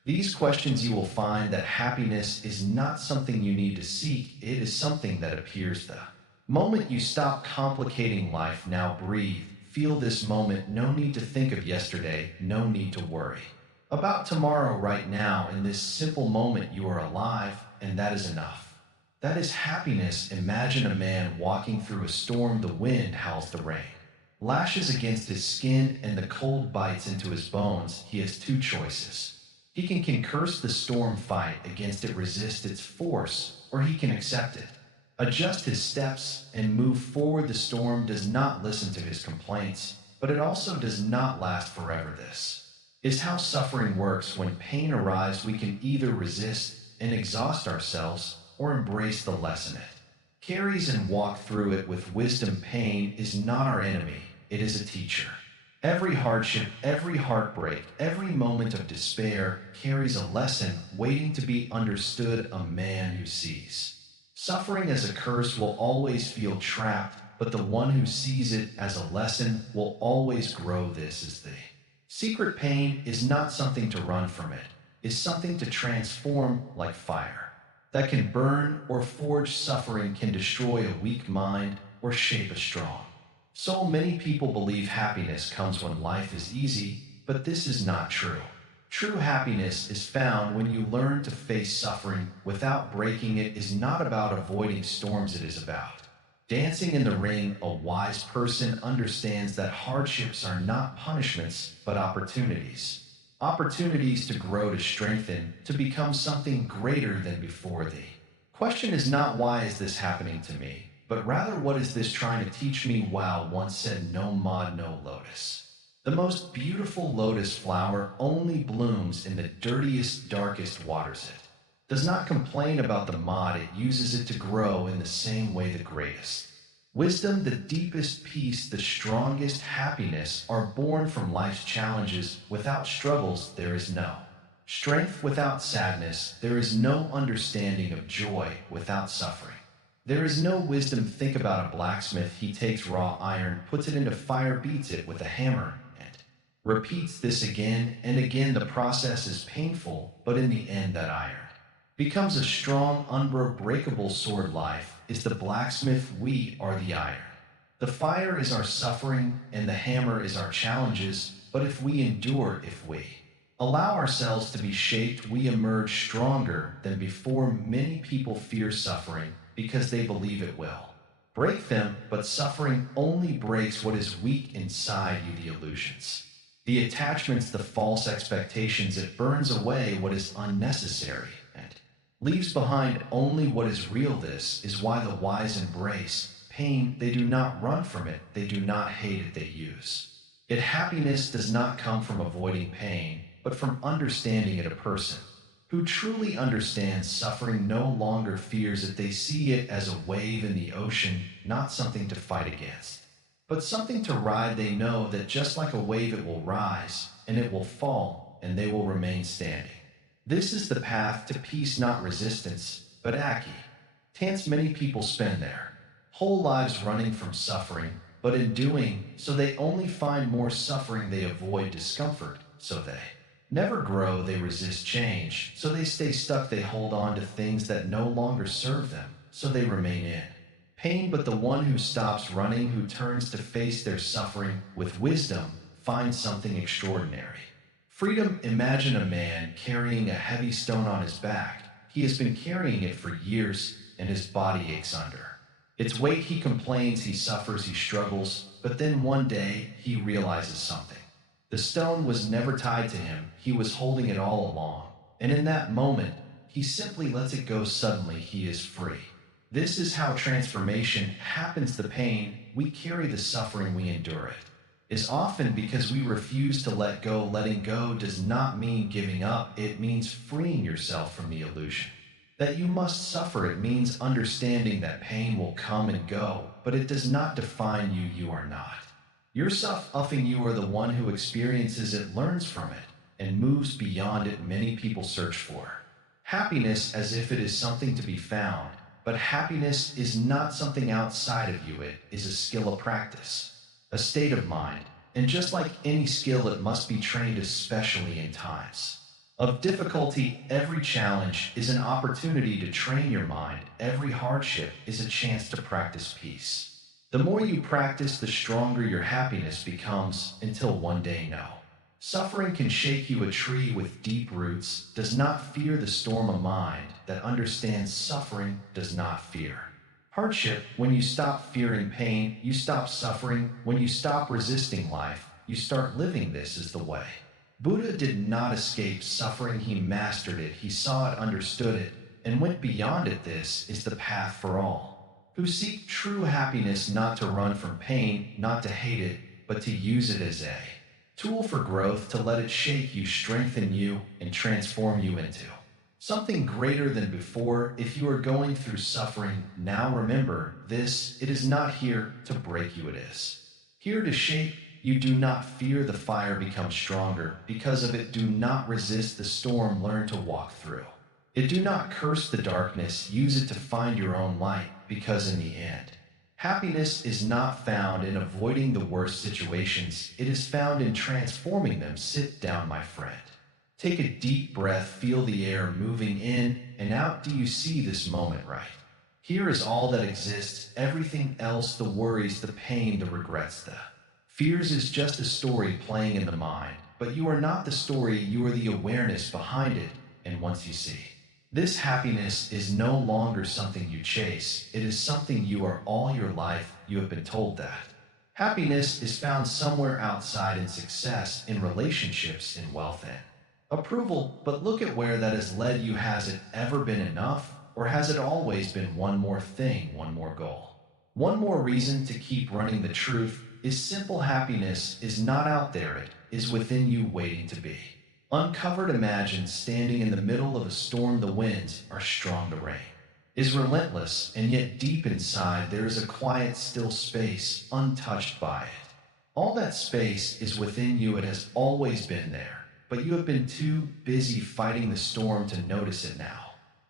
these questions, you will find that happiness is not something you need to seek. It is something that appears the moment you stop complicating life. Now breathe. Feel this moment. No need to think of yesterday. No need to worry about tomorrow. Right now, in this simple moment, you are alive, and that is enough. That is happiness. Imagine a man walking through a storm. The wind howls, the rain lashes against his skin, and the cold bites into his bones. He has two choices. He can curse the storm, fight against it, resist its force, or he can accept it, adjust his steps, and move forward. The storm does not listen to his complaints, but it also does not last forever. This is how suffering works. When pain arrives, we can either resist and exhaust ourselves or embrace the lesson it carries and walk through it with wisdom. Pain is not our enemy, it is a teacher. Every hardship, every heartbreak, every moment of despair carries a lesson waiting to be understood. A man who sees suffering as a curse will always feel trapped, but the one who sees it as a lesson will always grow. This is the secret. Pain is not something to run from, it is something to transform. Like fire that can burn or forge, suffering can destroy a weak mind or shape a strong So many people believe happiness comes when life is easy, but this is not true. True happiness is found when you learn to face suffering without breaking it is not about avoiding storms, it is about dancing in the ring. A wise person understands that hardships are not punishments, but opportunities. Opportunities to grow, to strengthen, to become something greater than before thee. Question is not why is this happening to me, but rather what is this trying to teach me? Wow once said, no mod, no lotus. The most beautiful lotus flower only blooms in the dirtiest, darkest waters. It does not complain about the mud, it uses it to grow in the same way the greatest. Wisdom, the deepest peace, the strongest happiness are born from life's challenges. Without struggles, there is no strength. Without sadness, there is no understanding of joy. Without suffering, there is no wisdom. Think about a blacksmith. He takes raw iron, puts it into fire, beats it with a hammer, and repeats this again and again. The process is painful, but in the end that iron becomes a strong, unbreakable sword. Life is the blacksmith, we are the iron. The fire is our suffering, and the hammer is our challenges. But if we endure, if we allow ourselves to be shaped, we emerge stronger than before. Many people fear suffering because they believe it will break them, but suffering only breaks what is weak inside you, the illusions, the attachments, the false expectations. It burns away what is unnecessary and leaves behind only what is real. This is why the wise embrace pain. They do not run from it, they do not hate it, they use it. Happiness does not come from avoiding pain, but from understanding it. A person who truly understands suffering no longer fears it. They see it as a wave in the ocean, not something to fight against, but something to ride. They know that just like a wave, it will rise and it will fall, and they will remain standing. This is the path to peace, not resistance, but aki. Tance. Many people spend their whole lives running from suffering, but in doing so they only find more suffering. They avoid discomfort, so they never grow. They resist change, so they stay stuck. They hold on to things that no longer serve them, so they remain in pain. But the one who stops running, who turns to face their suffering with wisdom, finds something extraordinary. Freedom. Imagine a man carrying a heavy stone on his back. He has been carrying it for years, and his body aches under its weight. He complains, he suffers, he struggles, but then one day he realizes something. The stone was never tied to him, he was holding it all along, and in that moment, he simply lets it go. Suddenly, he is free. This is how transformation happens. The pain we carry, the suffering we endure, it is often because we refuse to let go. Letting go does not mean giving up, it means freeing yourself from the illusion that you must suffer. It means understanding that pain will come and go, but it does not define you. You are not your suffering. You are the one who experiences it, learns from it, and moves beyond it. Many people search for happiness as if it is something to be found, but happiness is not something outside of you. It is a skill, a practice, a state of mind, and just like any skill, it must be trained, especially in times of difficulty. Every challenge is an opportunity to train your mind. Every hardship is a chance to practice peace. The more you practice, the stronger your happiness becomes, until one day, no suffering can shake you. A tree with deep roots does not fear the storm. A mind that understands suffering does not fear hardship. When you stop fearing pain, you stop suffering. When you stop resisting life, you start living. This is the way. Buddha did not escape suffering, he mastered it. He saw it, understood it, and went beyond it. This is the path for all who seek true happiness, not to run from pain, not to hate it, but to use it as a tool for growth, to let it shake you, strengthen you, and transform you into something greater than before. If you are going through suffering now, remember this: it is not here to break you, it is here to shape. You do not fear the fire, become stronger because of it. Do not resist the storm, learn to walk through it. Do not curse the darkness, use it to find your own light, because in the end, happiness is not found in avoiding the worst situations, it is found in transforming them. Sit down, my friend. Take a deep breath, feel the air moving in and out. Do you see this moment right Here is all that exists, everything else, the worries, the pain, the regrets, the fears is just a story playing in the mind, but you are not the story, you are the awareness behind it, and once you see. This happiness is no longer something you chase, it is something you are all your life, you have been told that. Happiness is found somewhere outside in success, in relationships, in wealth, and approval, but look at where that has led you. Has it ever been enough? Or has it always been one more thing, one more goal? One more reason to keep running. The truth is simple, happiness is not out there, it is within you waiting to be uncovered. Imagine standing in the middle of a storm, the winds are strong, the rain is relentless, and yet deep inside there is a quiet, still space untouched by it. All that space is within you, it has always been there, but you have been too busy fighting the storm to notice it now.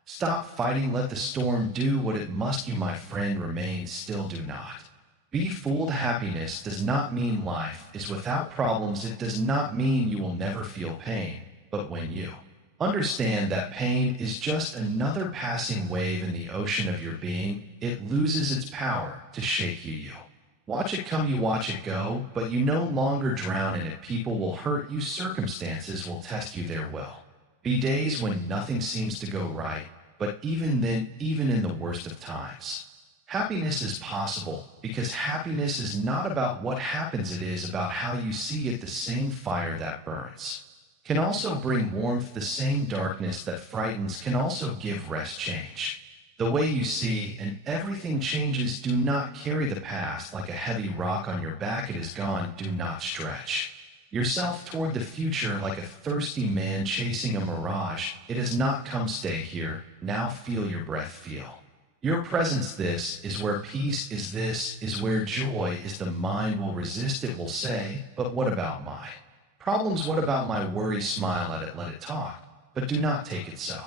Stop fighting, let the storm do what it must. You, my friend, remain still, do not be fooled. Happiness does not mean life is without problems, it does not mean you will never feel pain, but when you understand that pain is just another passing wave in the ocean of your being, it loses its power to shake you. You watch it come, you watch it go, but you no longer drown in it. People will hurt you, circumstances will test you, there will be days when nothing seems to go right, but even then, even in the worst of times, happiness is possible, because happiness is not about what happens, it is about how you see it. The same fire that burns can also bring warmth, the same darkness that frightens can also give rest. Change the way you see, and everything changes. Do not carry the past like a heavy rock on your back, it is gone. Do not stretch yourself toward the future like a thirsty man chasing a mirage. It has not come, stay here, now feel your breath, feel your presence. This is where peace is, this is where joy is. The mind will resist, it will say, but what about my problems? What about my worries? Smile at it, let it talk, but do not take it so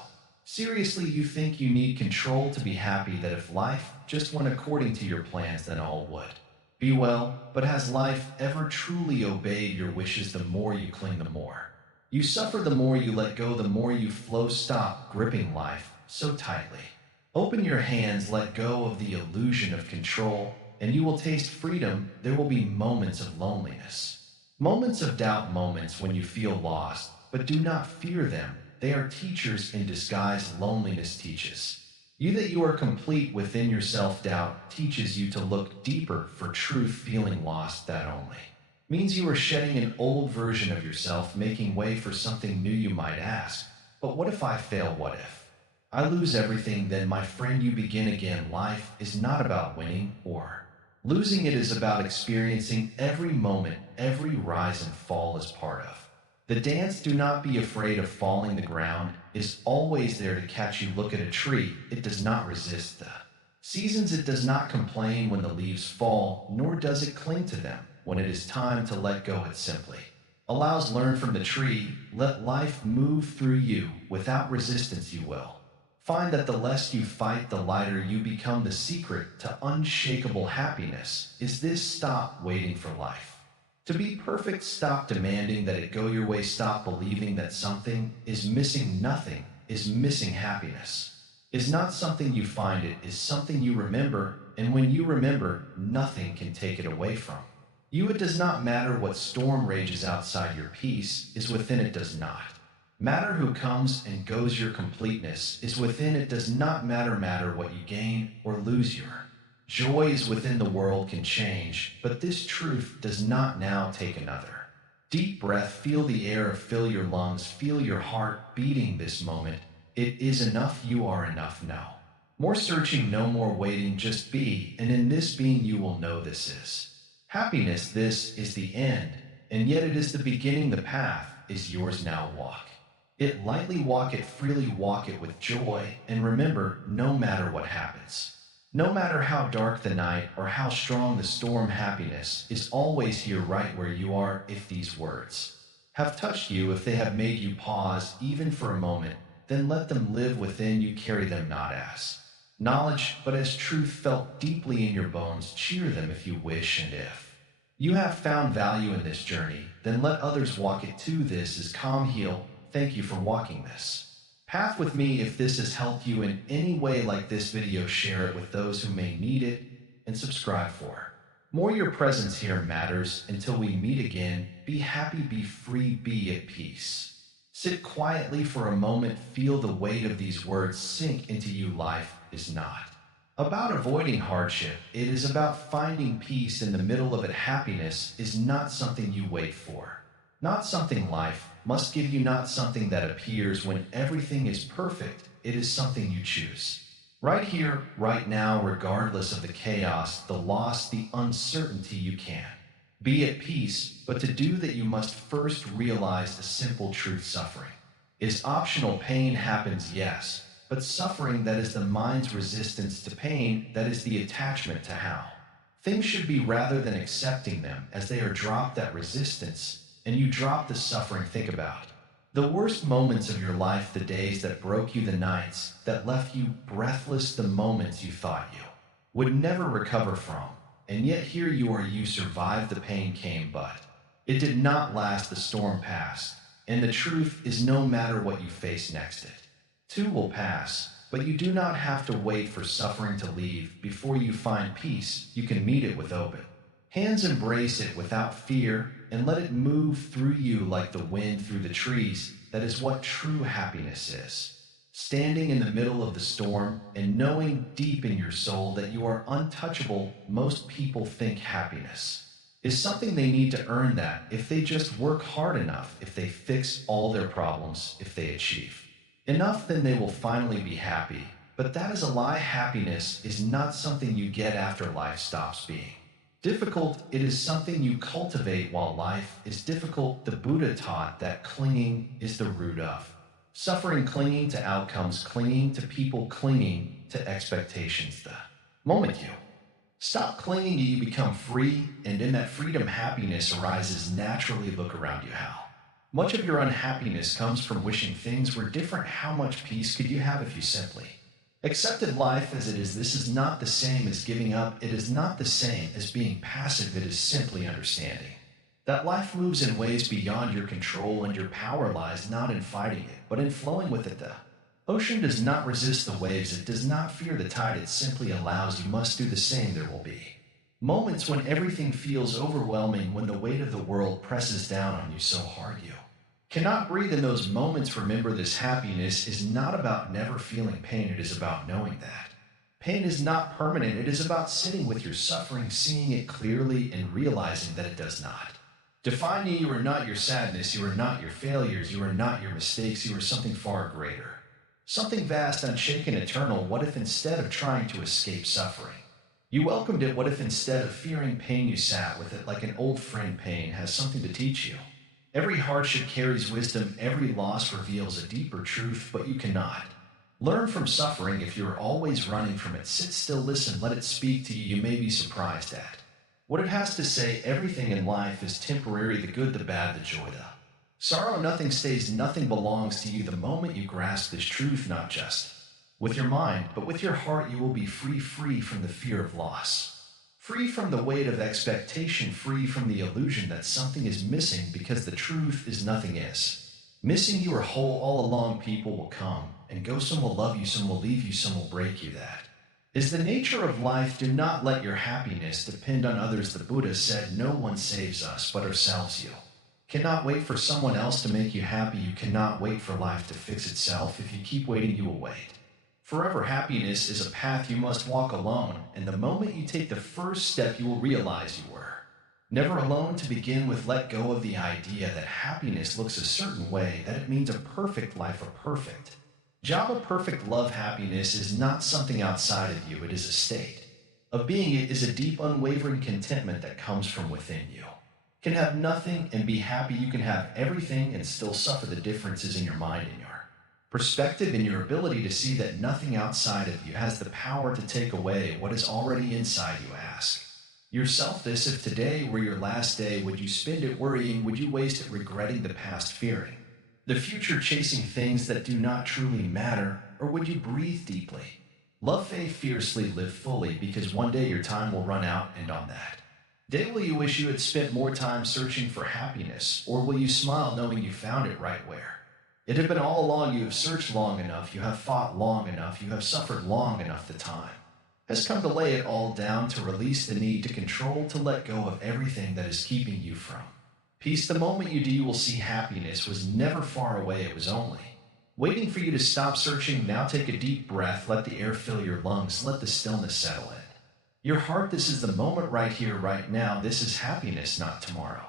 seriously. You think you need control to be happy, that if life just went according to your plans, then all would be well. But has life ever truly obeyed your wishes? The more you cling, the more you suffer, the more you let go, the more you flow. Stop gripping life so tightly. Open your hands, let go of the illusion of control, and you will taste freedom. There will be moments of loneliness, moments of doubt, moments when you feel lost, but do not fear them. They are teachers in disguise. Loneliness teaches you that you are complete within yourself. Doubt teaches you to look deeper for truth. Feeling lost, that only means you are shedding an old version of yourself, making way for something new. You might ask, but what if I fail? What if I lose everything? Then, my friend, you begin again. Life is not about winning or losing, it is about experiencing every moment. Every rise and fall is part of the dance. Do not be afraid of falling. The ground is always there to catch you. Look at a tree, it does not resist the seasons, it does not complain when the leaves fall, nor does it cling to them. When it is time to let go, it simply allows. Learn from the tree, let life move through you without resistance. You will find that the less you fight, the lighter you become. The secret to unshakable happiness is this: stop waiting for life to be perfect. Stop demanding that it go your way. Stop believing that something is missing. Nothing is missing. Happiness is not something you find, it is something you remember, and when you remember, nothing can take it away from you. It does not matter what storm rages outside, your peace is within. It does not matter who comes and goes, your completeness is within. It does not matter what you gain or lose, your joy is within. The world can change, but this truth does not. Now take another deep breath, feel the air, fill your lungs, feel your heart beating. This moment, it is enough. You are enough. No more searching, no more waiting, just be, and in this being you will know this is happiness. This is the end, and yet it is the beginning. The path is yours. Now walk it lightly, walk it freely, walk it with joy, and remember, no matter what happens, no matter how dark the night or how strong the storm, happiness is always here, right where you are. If these words have touched you, if they have made you pause even for a moment, then let them live within you. Carry them not as knowledge, but as truth felt deeply in your bones. Cheer them if you wish, and if you have found value in this journey, then let others walk it too. This is Calm Heal. Thank you for walking this Path with me if this has helped you in any way like this video, share it with those who may need it, and subscribe for more. Your presence here matters. Until we meet again, be happy, be free, be at peace. Sit quietly for a moment, feel the weight of these words sink into you. Life is not about avoiding hardship, it is about finding peace in the middle of it. Happiness is not something you wait for, not something life must give you, not something that appears when everything is perfect. It is something you choose. Right here, right now, regardless of the chaos, the loss, the uncertainty, you can be at peace, but to do that you must first realize a simple truth. Suffering is optional. Pain happens, yes, but suffering, that is the mind's resistance to pain, that is the attachment to how things should be rather than accepting them as they are. Drop that resistance and you drop the suffering. Think about the worst moments of your life, the days that broke you, the nights that left you breathless, the moments you thought you would never recover from. And yet here you are, you survived. The pain came, but it did not last. The storm passed. And the truth is, no matter what you face next, it too will pass. But you do not have to wait for suffering to leave before you find peace. You can meet it with open hands, embrace it without fear, and let it move through you like the wind through the trees. That is what true happiness is. Standing in the middle of the storm and knowing deep in your soul that you are untouchable. Most people think happiness is something they need to earn, that if they just work hard enough, if they fix all their problems, if they achieve enough, then they will finally be happy. But that is a lie. Happiness is not something you get after life stops being difficult. It is something you cultivate while life is difficult. The Buddha taught that clinging is the root of suffering, clinging to outcomes, clinging to people, clinging to expectations. The moment you stop clinging, you become free, and in that freedom, happiness arises naturally. Look around you. How much of your unhappiness comes from wishing things were different? How much peace could you have if you simply accepted life as it is? This is not the same as giving up. It is not the same as being passive. It is simply understanding that life moves in ways beyond your control, and your power lies not in fighting it, but in flowing with it. The ocean does not resist the waves. It does not fear the tide. It simply allows. You must do the same. There will be moments when everything feels overwhelming, when the weight of the world presses down on you so hard you cannot breathe. In those moments, remember this: happiness is not about never feeling pain. It is about knowing that pain is not permanent. It is about sitting with your suffering, seeing it clearly, and realizing that it does not define you. You are not your sadness. You are not your failures. You are not your mistakes. You are something far greater, something vast, unshaken, eternal. What if instead of trying to escape suffering, you welcomed it? What if instead of fearing pain, you sat with it like an old friend? Pain has something to teach you. Every hardship carries wisdom. Every loss reveals a deeper truth, but you cannot learn from suffering if you're always running from it. Sit still, listen, let it speak to you. You may be surprised at what it has to say. Everything in life is temporary, the good, the bad, the joy, the sorrow. Nothing stays, nothing belongs to you. The moment you grasp this truth, not just with your mind, but with your heart, you will be free, free from the fear of loss, free from the weight of expectation, free from the illusion that something is missing, because the truth is nothing is missing. You are whole all along. People will come and go. Some will love you, some will leave you, some will break you. That is the nature of life. Do not let your happiness depend on others. The Buddha said, no one saves us but ourselves. You cannot wait for someone else to make you happy. You cannot wait for life to fix itself. If you keep waiting, you will wait forever. Happiness is a path you must walk alone, and the moment you take the first step, you will realize you were never alone to begin with. Let go of the idea that happiness looks a certain way, that it means a perfect life, a perfect job, a perfect love. Happiness is not something outside of you. It is a state of being. It is a deep, unwavering contentment that comes from within you. You can have nothing and be happy. You can have everything and still suffer. The difference is in your mind and your perspective, in your ability to see that nothing outside of you has the power to take away what is already inside you. Ask yourself this: if today were your last day, would you spend it worrying? Would you waste it regretting the past, fearing the future, chasing things that do not truly matter? Or would you breathe deeply, love faith fiercely, live fully, because one day your time will run out, and on that day will you wish you had spent more time searching for happiness? Or will you smile knowing you found it right where It had been all along. You have searched long enough, you have fought long enough, you have suffered long enough. The time has come to lay it all down, to release the need to control, to let go of everything that is keeping you from peace. The moment you do, you will see happiness was never far away. It was only waiting for you to stop searching. Now take a deep breath. Let the air fill your lungs. Let the stillness settle in your heart. This is the moment, right here, right now. This is happiness, not tomorrow.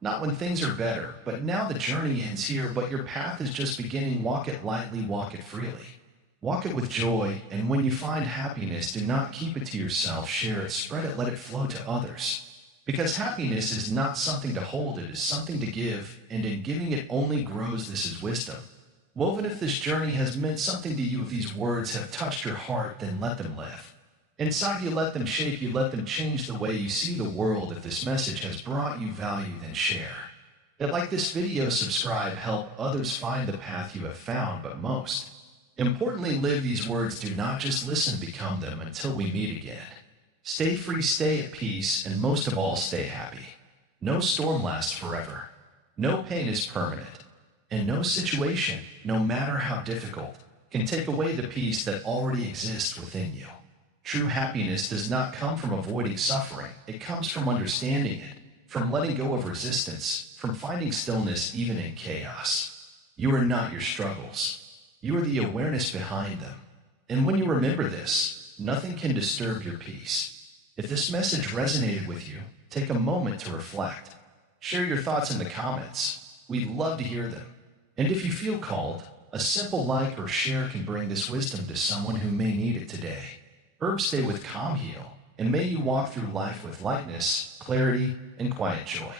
Not when things are better, but now. The journey ends here, but your path is just beginning. Walk it lightly, walk it freely. Walk it with joy, and when you find happiness, do not keep it to yourself. Share it, spread it, let it flow to others. Because happiness is not something to hold, it is something to give, and in giving it only grows. This is wisdom. Woven, if this journey has meant something to you, if these words have touched your heart, then let them live inside you. Let them shape you, let them change the way you see the world. If this message has brought you value, then share it. Like this video, subscribe, help others find the path you have found, but most importantly, live these words. Do not just listen, become them. Until we meet again, stay free, stay at peace, and most of all, stay happy. No storm lasts forever, no pain is permanent, and no situation, no matter how difficult, can take away the peace that already exists within you. True happiness does not come from avoiding suffering. It comes from understanding it, from letting go of resistance, from finding stillness even in chaos. You are not your struggles. You are the awareness behind them. And when you remember this, nothing can disturb your peace. If this message resonated with you, take a moment to reflect. Share your thoughts in the comments. We'd love to hear them. And if you feel called, a simple like or share can bring this wisdom to someone who may need it today. Herbs stay with calm, heal, and may you walk through life with lightness, clarity, and quiet joy.